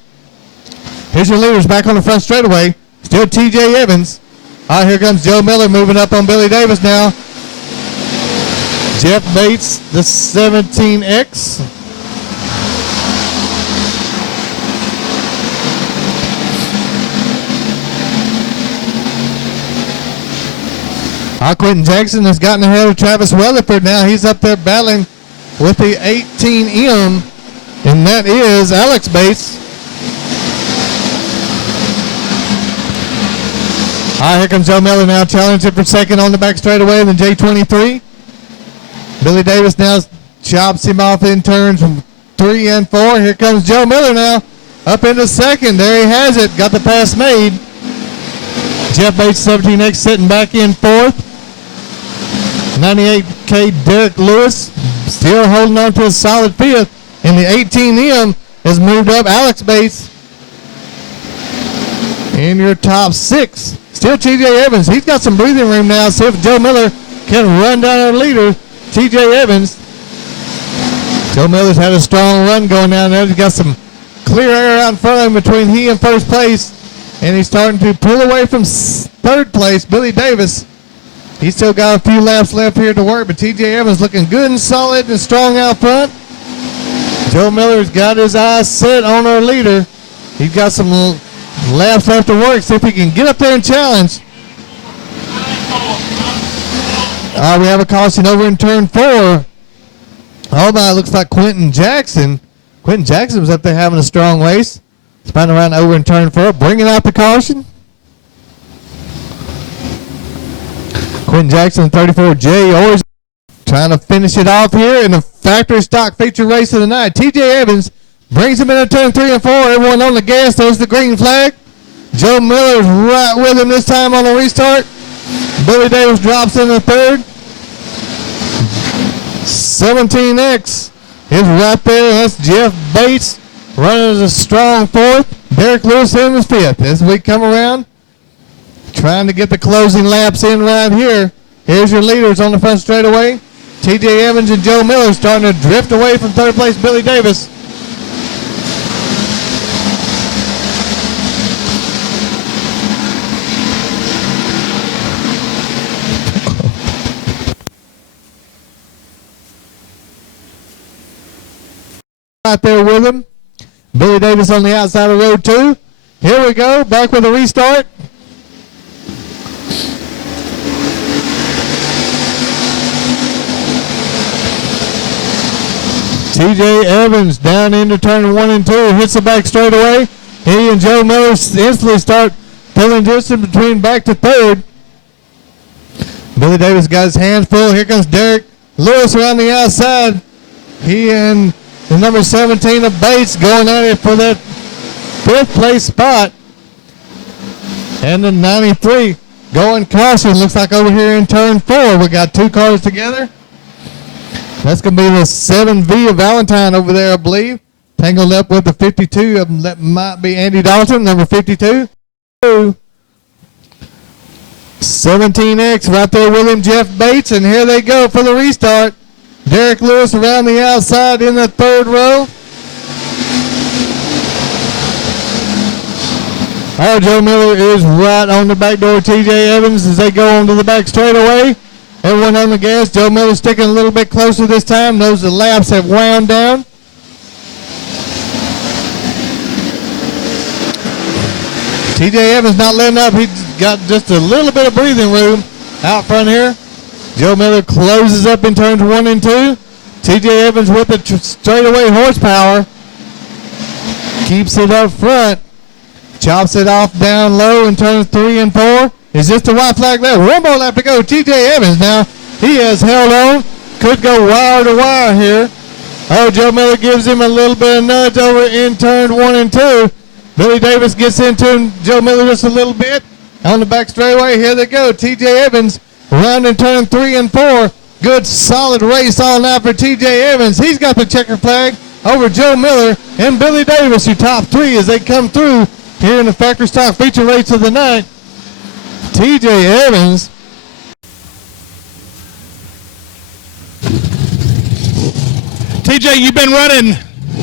Here's your leaders back on the front straightaway. Still TJ Evans. All right, here comes Joe Miller moving up on Billy Davis now. Jeff Bates, the 17X. Quentin Jackson has gotten ahead of Travis Weatherford now. He's up there battling with the 18M, and that is Alex Bates. All right, here comes Joe Miller now challenging for second on the back straightaway in the J23. Billy Davis now chops him off in turns from 3 and 4. Here comes Joe Miller now up into second. There he has it. Got the pass made. Jeff Bates, 17X, sitting back in fourth. 98K Derek Lewis still holding on to a solid fifth. And the 18M has moved up. Alex Bates in your top 6. Still TJ Evans. He's got some breathing room now. See if Joe Miller can run down our leader, TJ Evans. Joe Miller's had a strong run going down there. He's got some clear air out in front of him between he and first place. And he's starting to pull away from third place, Billy Davis. He's still got a few laps left here to work, but TJ Evans looking good and solid and strong out front. Joe Miller's got his eyes set on our leader. He's got some laps left to work. See if he can get up there and challenge. We have a caution over in turn 4. Oh my, it looks like Quentin Jackson. Quentin Jackson was up there having a strong race. Spinning around over in turn 4, bringing out the caution. Quentin Jackson, 34J, always trying to finish it off here in the factory stock feature race of the night. TJ Evans brings him into turn 3 and 4. Everyone on the gas. There's the green flag. Joe Miller's right with him this time on the restart. Billy Davis drops in the third. 17X is right there. That's Jeff Bates running as a strong fourth. Derek Lewis in his fifth. As we come around, trying to get the closing laps in right here. Here's your leaders on the front straightaway. TJ Evans and Joe Miller starting to drift away from third place Billy Davis. Right there with him. Billy Davis on the outside of row 2. Here we go, back with a restart. TJ Evans down into turn 1 and 2, hits the back straightaway. He and Joe Miller instantly start pulling distance between back to third. Billy Davis got his hands full. Here comes Derek Lewis around the outside. He and the number 17 of Bates going at it for that 5th place spot. And the 93 going caution. Looks like over here in turn 4, we got 2 cars together. That's going to be the 7V of Valentine over there, I believe. Tangled up with the 52 of them. That might be Andy Dalton, number 52. 17X right there with him, Jeff Bates. And here they go for the restart. Derek Lewis around the outside in the 3rd row. Joe Miller is right on the back door. TJ Evans as they go onto the back straightaway. Everyone on the gas. Joe Miller sticking a little bit closer this time. Knows the laps have wound down. TJ Evans not letting up. He's got just a little bit of breathing room out front here. Joe Miller closes up in turns 1 and 2. TJ Evans with the straightaway horsepower. Keeps it up front. Chops it off down low in turns 3 and 4. Is this the white flag there? One more lap to go. TJ Evans now. He has held on. Could go wire to wire here. Joe Miller gives him a little bit of nudge over in turn 1 and 2. Billy Davis gets into Joe Miller just a little bit. On the back straightaway, here they go. TJ Evans around in turn 3 and 4. Good solid race all night for TJ Evans. He's got the checker flag over Joe Miller and Billy Davis, your top 3 as they come through here in the factory stock feature race of the night. TJ Evans. TJ, you've been running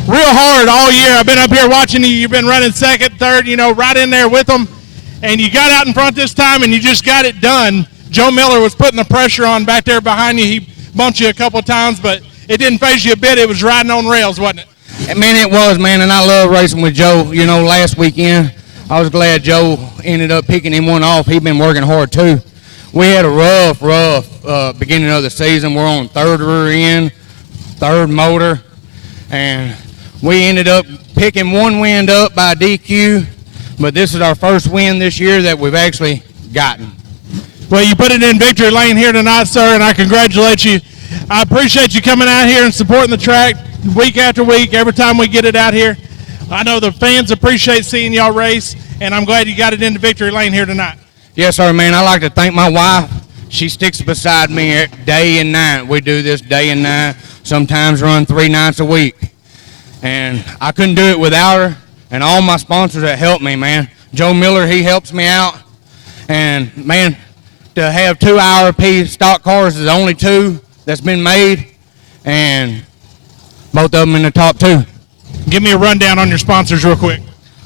real hard all year. I've been up here watching you. You've been running 2nd, 3rd, right in there with them. And you got out in front this time, and you just got it done. Joe Miller was putting the pressure on back there behind you. He bumped you a couple of times, but it didn't phase you a bit. It was riding on rails, wasn't it? Man, it was, man, and I love racing with Joe. Last weekend, I was glad Joe ended up picking him one off. He'd been working hard, too. We had a rough beginning of the season. We're on 3rd rear end, 3rd motor, and we ended up picking one win up by DQ, but this is our first win this year that we've actually gotten. Well, you put it in victory lane here tonight, sir, and I congratulate you. I appreciate you coming out here and supporting the track week after week, every time we get it out here. I know the fans appreciate seeing y'all race, and I'm glad you got it into victory lane here tonight. Yes, sir, man. I'd like to thank my wife. She sticks beside me day and night. We do this day and night, sometimes run 3 nights a week. And I couldn't do it without her and all my sponsors that help me, man. Joe Miller, he helps me out. And, man, to have 2 IRP stock cars is the only 2 that's been made, and both of them in the top 2. Give me a rundown on your sponsors real quick.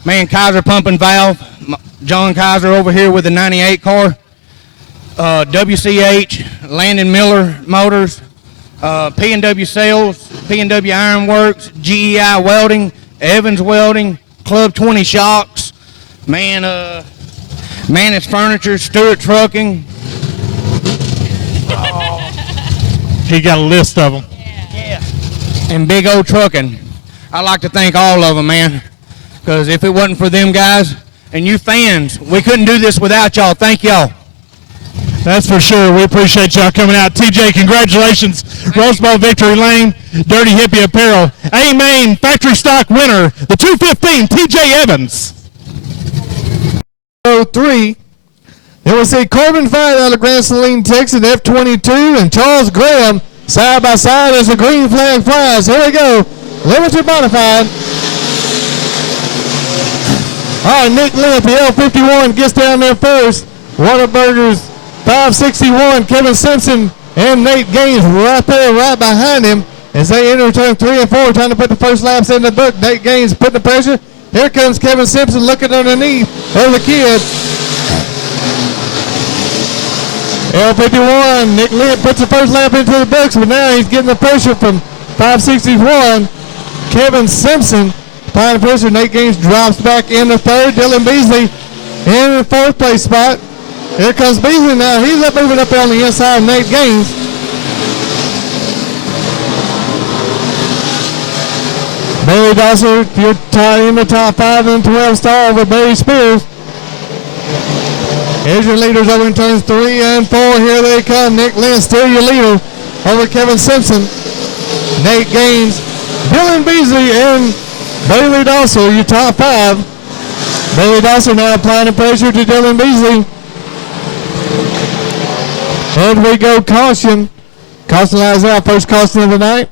Man, Kaiser Pump and Valve, John Kaiser over here with the 98 car, WCH, Landon Miller Motors, P&W Sales, P&W Iron Works, GEI Welding, Evans Welding, Club 20 Shocks, Manus Furniture, Stewart Trucking. He got a list of them. Yeah. And Big O Trucking. I'd like to thank all of them, man, because if it wasn't for them guys and you fans, we couldn't do this without y'all. Thank y'all. That's for sure. We appreciate y'all coming out. TJ, congratulations. Rose Bowl Victory Lane, Dirty Hippie Apparel. A-Main Factory Stock winner, the 215, TJ Evans. 03. Then we see Corbin Fight out of Grand Saline, Texas, F22, and Charles Graham side by side as the green flag flies. Here we go. Limited modified. All right, Nick Lynn, the L51, gets down there first. Whataburger's 561, Kevin Simpson and Nate Gaines right there, right behind him as they enter turn 3 and 4, trying to put the first laps in the book. Nate Gaines putting the pressure. Here comes Kevin Simpson looking underneath of the kid. L51, Nick Lent puts the first lap into the books, but now he's getting the pressure from 561. Kevin Simpson applying the pressure. Nate Gaines drops back into third. Dylan Beasley in the fourth place spot. Here comes Beasley now. He's up moving up on the inside of Nate Gaines. Barry Dawson, you're in the top 5 and 12 star over Barry Spears. Here's your leaders over in turns 3 and 4. Here they come. Nick Lynn still your leader over Kevin Simpson. Nate Gaines, Dylan Beasley, and Bailey Dawson, your top 5. Bailey Dawson now applying the pressure to Dylan Beasley. And we go caution. Caution lies out. First caution of the night.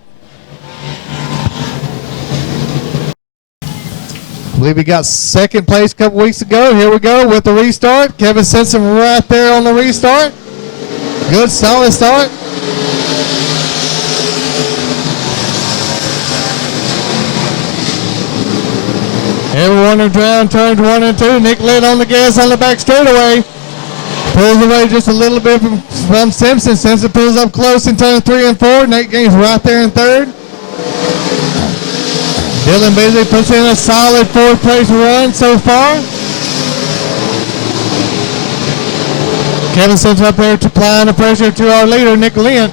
I believe we got second place a couple weeks ago. Here we go with the restart. Kevin Simpson right there on the restart. Good, solid start. Everyone around turns 1 and 2. Nick Lynn on the gas on the back straightaway. Pulls away just a little bit from Simpson. Simpson pulls up close in turn 3 and 4. Nate Gaines right there in third. Dylan Beasley puts in a solid 4th place run so far. Kevin Simpson up there applying the pressure to our leader, Nick Lynn.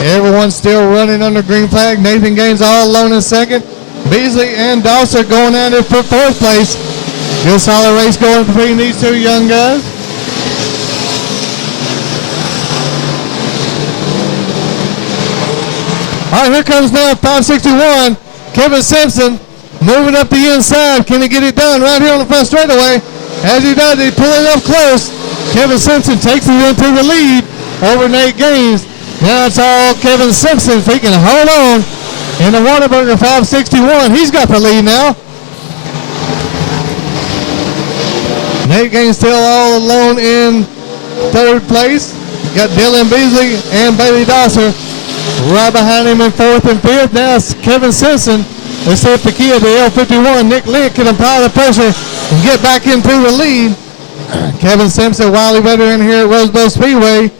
Everyone's still running under green flag. Nathan Gaines all alone in second. Beasley and Dawson going at it for 4th place. Good solid race going between these two young guys. All right, here comes now 561. Kevin Simpson moving up the inside. Can he get it done right here on the front straightaway? As he does, he's pulling up close. Kevin Simpson takes it into the lead over Nate Gaines. Now it's all Kevin Simpson. If he can hold on in the Whataburger 561, he's got the lead now. Nate Gaines still all alone in 3rd place. Got Dylan Beasley and Bailey Dawson right behind him in 4th and 5th. Now it's Kevin Simpson. Let's see if the kid, the L51, Nick Lynn, can apply the pressure and get back into the lead. Kevin Simpson, wily veteran here at Bowl Speedway,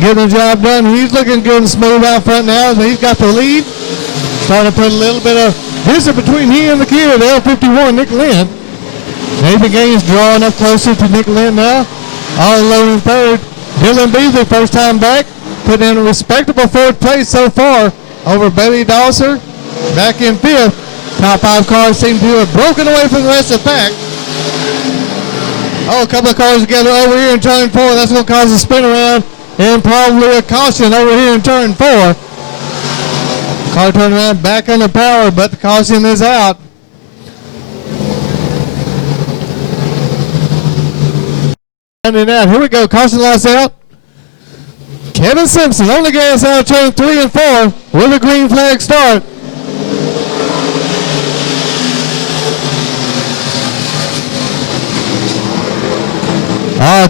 getting the job done. He's looking good and smooth out front now. He's got the lead. Starting to put a little bit of distance between he and the kid, the L51, Nick Lynn. Nathan Gaines drawing up closer to Nick Lynn now. All alone in 3rd. Dylan Beasley, first time back, put in a respectable 4th place so far over Bailey Dawson. Back in 5th. Top 5 cars seem to have broken away from the rest of the pack. Oh, a couple of cars together over here in turn 4. That's going to cause a spin around and probably a caution over here in turn 4. Car turning around back under power, but the caution is out. Here we go. Caution lights out. Kevin Simpson on the gas out of turn 3 and 4 with a green flag start.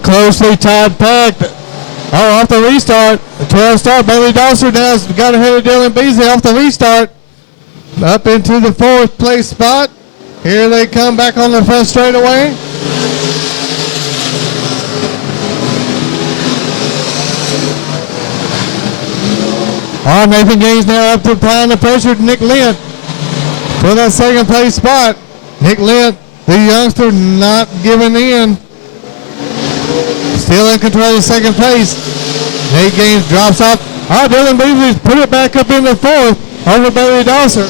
Closely tied pack. Off the restart. The 12 star Bailey Dawson now has got ahead of Dylan Beasley off the restart. Up into the 4th place spot. Here they come back on the front straightaway. Nathan Gaines now up to applying the pressure to Nick Lynn for that 2nd place spot. Nick Lynn, the youngster, not giving in. Still in control of 2nd place. Nate Gaines drops off. Dylan Beasley's put it back up in the 4th over Bailey Dawson.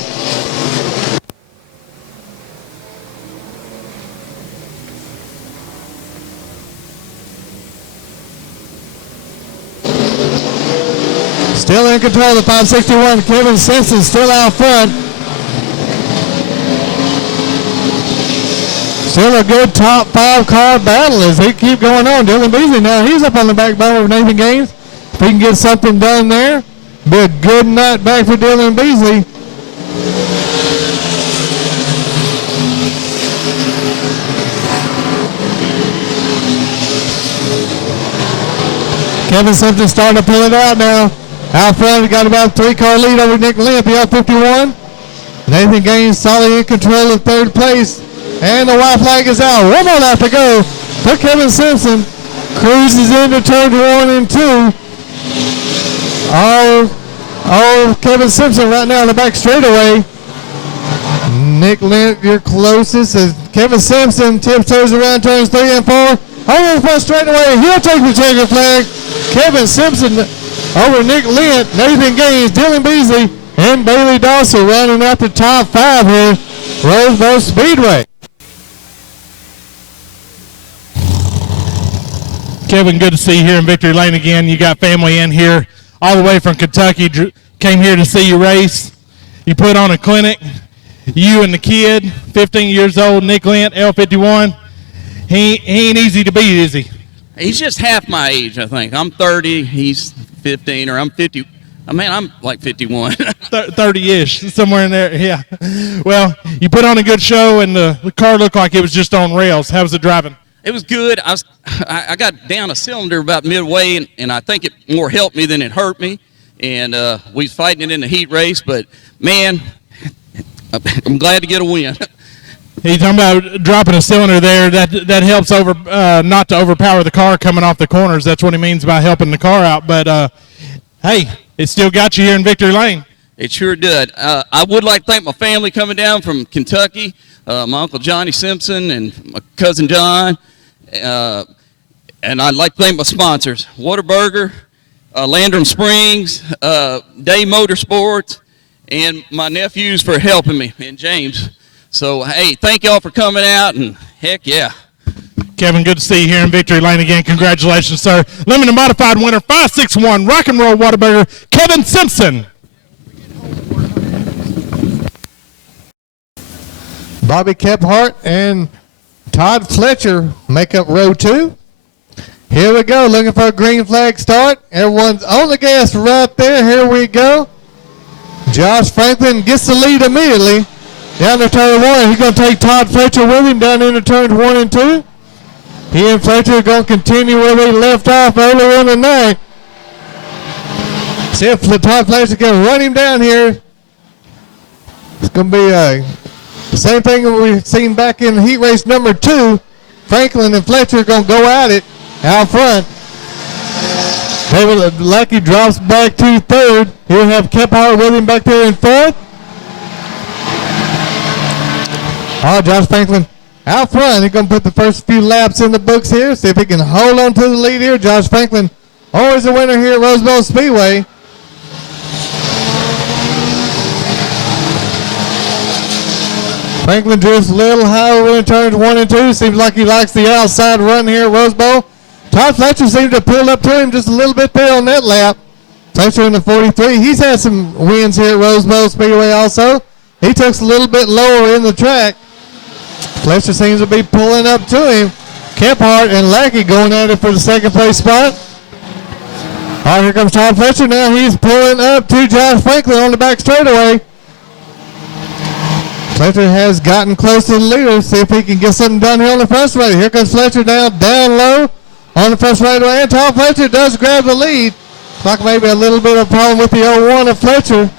Still in control of the 561. Kevin Simpson still out front. Still a good top 5 car battle as they keep going on. Dylan Beasley now, he's up on the back bumper of Nathan Gaines. If he can get something done there, be a good night back for Dylan Beasley. Kevin Simpson starting to pull it out now. Out front, he got about a 3-car lead over Nick Lynn, the L51. Nathan Gaines solidly in control of third place. And the white flag is out. One more lap to go for Kevin Simpson. Cruises into turn 1 and 2. Kevin Simpson right now in the back straightaway. Nick Lynn, your closest, as Kevin Simpson tiptoes around turns 3 and 4. Over the front straightaway, he'll take the checkered flag. Kevin Simpson over Nick Lynn, Nathan Gaines, Dylan Beasley, and Bailey Dawson rounding out the top 5 here. Bowl Speedway. Kevin, good to see you here in Victory Lane again. You got family in here all the way from Kentucky, came here to see you race. You put on a clinic. You and the kid, 15 years old, Nick Lynn, L51. He ain't easy to beat, is he? He's just half my age, I think. I'm 30, he's 15, or I'm 50. I mean, I'm like 51. 30-ish, somewhere in there, yeah. Well, you put on a good show, and the car looked like it was just on rails. How was it driving? It was good. I got down a cylinder about midway, and I think it more helped me than it hurt me. And we was fighting it in the heat race, but, man, I'm glad to get a win. He's talking about dropping a cylinder there. That helps not to overpower the car coming off the corners. That's what he means by helping the car out. But, hey, it still got you here in Victory Lane. It sure did. I would like to thank my family coming down from Kentucky, my Uncle Johnny Simpson and my cousin John. And I'd like to thank my sponsors, Whataburger, Landrum Springs, Day Motorsports, and my nephews for helping me, and James. So, hey, thank y'all for coming out, and heck yeah. Kevin, good to see you here in Victory Lane again. Congratulations, sir. Limited modified winner, 561 Rock and Roll Whataburger, Kevin Simpson. Bobby Kephart and Todd Fletcher make up row 2. Here we go, looking for a green flag start. Everyone's on the gas right there. Here we go. Josh Franklin gets the lead immediately. Down to turn 1. He's going to take Todd Fletcher with him down into turns 1 and 2. He and Fletcher are going to continue where they left off earlier in the night. See if Todd Fletcher can run him down here. It's going to be the same thing that we've seen back in heat race number 2. Franklin and Fletcher are going to go at it out front. David Lackey drops back to 3rd. He'll have Kephart with him back there in 4th. Oh, Josh Franklin out front. He's going to put the first few laps in the books here. See if he can hold on to the lead here. Josh Franklin, always a winner here at Bowl Speedway. Franklin drifts a little higher in turns 1 and 2. Seems like he likes the outside run here at Rose Bowl. Todd Fletcher seemed to pull up to him just a little bit there on that lap. Fletcher in the 43. He's had some wins here at Rose Bowl Speedway also. He took a little bit lower in the track. Fletcher seems to be pulling up to him. Kephart and Lackey going at it for the 2nd place spot. All right, here comes Todd Fletcher now. He's pulling up to Josh Franklin on the back straightaway. Fletcher has gotten close to the leader. See if he can get something done here on the front straightaway. Here comes Fletcher now down low on the front straightaway. And Todd Fletcher does grab the lead. Looks like maybe a little bit of a problem with the 01 of Fletcher.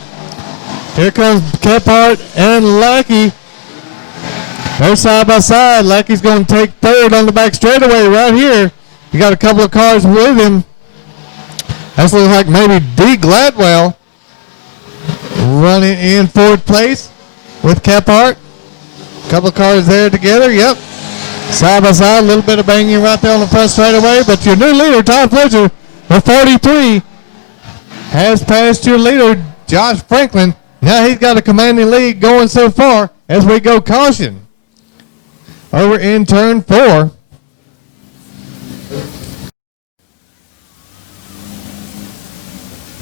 Here comes Kephart and Lackey. They're side by side. Lackey's going to take 3rd on the back straightaway right here. You got a couple of cars with him. That's looking like maybe D. Gladwell running in 4th place with Kephart. A couple of cars there together. Yep. Side by side. A little bit of banging right there on the front straightaway. But your new leader, Todd Fletcher, the 43, has passed your leader, Josh Franklin. Now he's got a commanding lead going so far as we go caution. Over in turn 4. All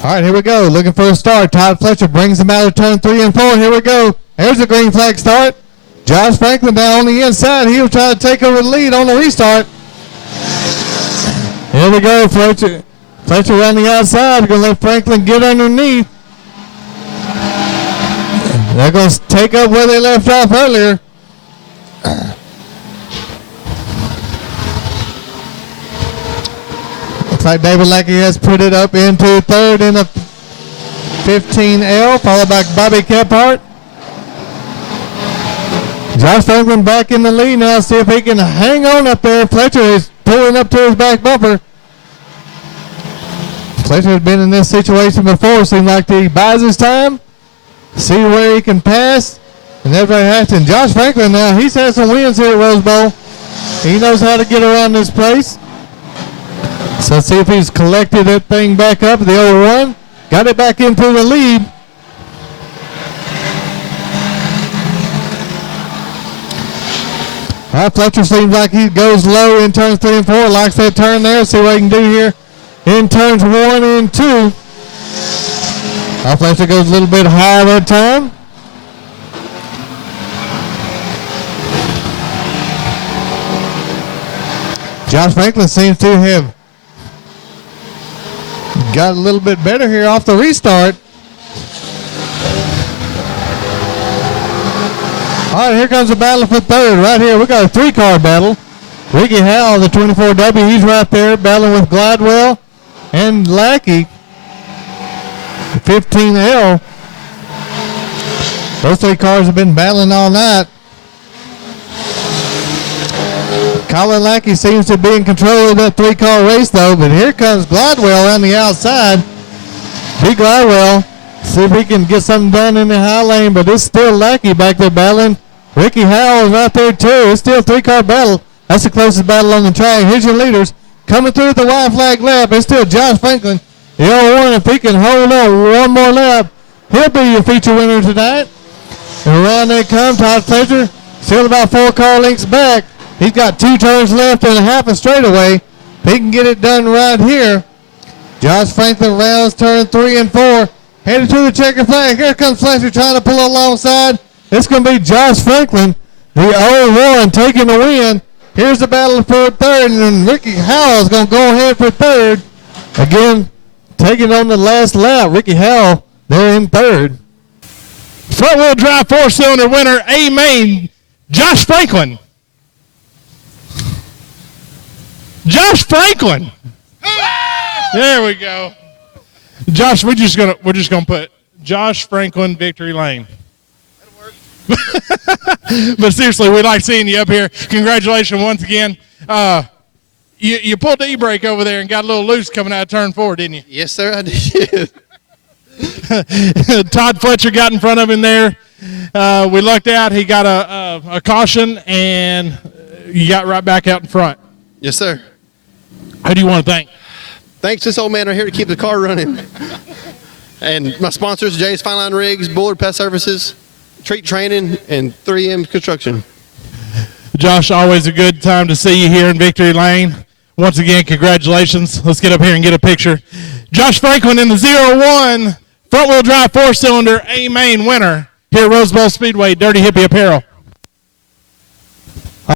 right, here we go. Looking for a start. Todd Fletcher brings him out of turn 3 and 4. Here we go. There's a green flag start. Josh Franklin down on the inside. He'll try to take over the lead on the restart. Here we go. Fletcher around the outside. Going to let Franklin get underneath. They're going to take up where they left off earlier. Looks like David Lackey has put it up into third in the 15L, followed by Bobby Kephart. Josh Franklin back in the lead now. See if he can hang on up there. Fletcher is pulling up to his back bumper. Fletcher has been in this situation before. Seems like he buys his time, see where he can pass, and everybody has to. And Josh Franklin now, he's had some wins here at Rose Bowl. He knows how to get around this place. So let's see if he's collected that thing back up. The old one got it back into the lead. Fletcher seems like he goes low in turns 3 and 4. Likes that turn there. See what he can do here in turns 1 and 2. Fletcher goes a little bit higher that time. Josh Franklin seems to have got a little bit better here off the restart. All right, here comes the battle for third right here. We got a 3-car battle. Ricky Howell, the 24W, he's right there battling with Glidewell and Lackey, the 15L. Those 3 cars have been battling all night. Colin Lackey seems to be in control of that 3-car race, though, but here comes Glidewell on the outside. Big Glidewell, see if he can get something done in the high lane, but it's still Lackey back there battling. Ricky Howell is right there, too. It's still a 3-car battle. That's the closest battle on the track. Here's your leaders coming through at the white flag lap. It's still Josh Franklin, the 01. If he can hold on one more lap, he'll be your feature winner tonight. And around they come, Todd Fletcher, still about 4 car lengths back. He's got 2 turns left and a half a straightaway. If he can get it done right here. Josh Franklin rounds turn 3 and 4. Headed to the checker flag. Here comes Fletcher trying to pull alongside. It's going to be Josh Franklin, the 01, taking the win. Here's the battle for third, and then Ricky Howell is going to go ahead for third. Again, taking on the last lap. Ricky Howell, they're in third. Front-wheel drive 4-cylinder winner, A-Main, Josh Franklin. Josh Franklin. There we go. Josh, we're just gonna put Josh Franklin victory lane. That'll work. But seriously, we like seeing you up here. Congratulations once again. You pulled the e-brake over there and got a little loose coming out of turn 4, didn't you? Yes, sir, I did. Todd Fletcher got in front of him there. We lucked out. He got a caution, and you got right back out in front. Yes, sir. Who do you want to thank? Thanks to this old man right here to keep the car running. And my sponsors, Jay's Fine Line Rigs, Bullard Pest Services, Treat Training, and 3M Construction. Josh, always a good time to see you here in Victory Lane. Once again, congratulations. Let's get up here and get a picture. Josh Franklin in the 01 front-wheel drive 4-cylinder A-Main winner here at Rose Bowl Speedway, Dirty Hippie Apparel.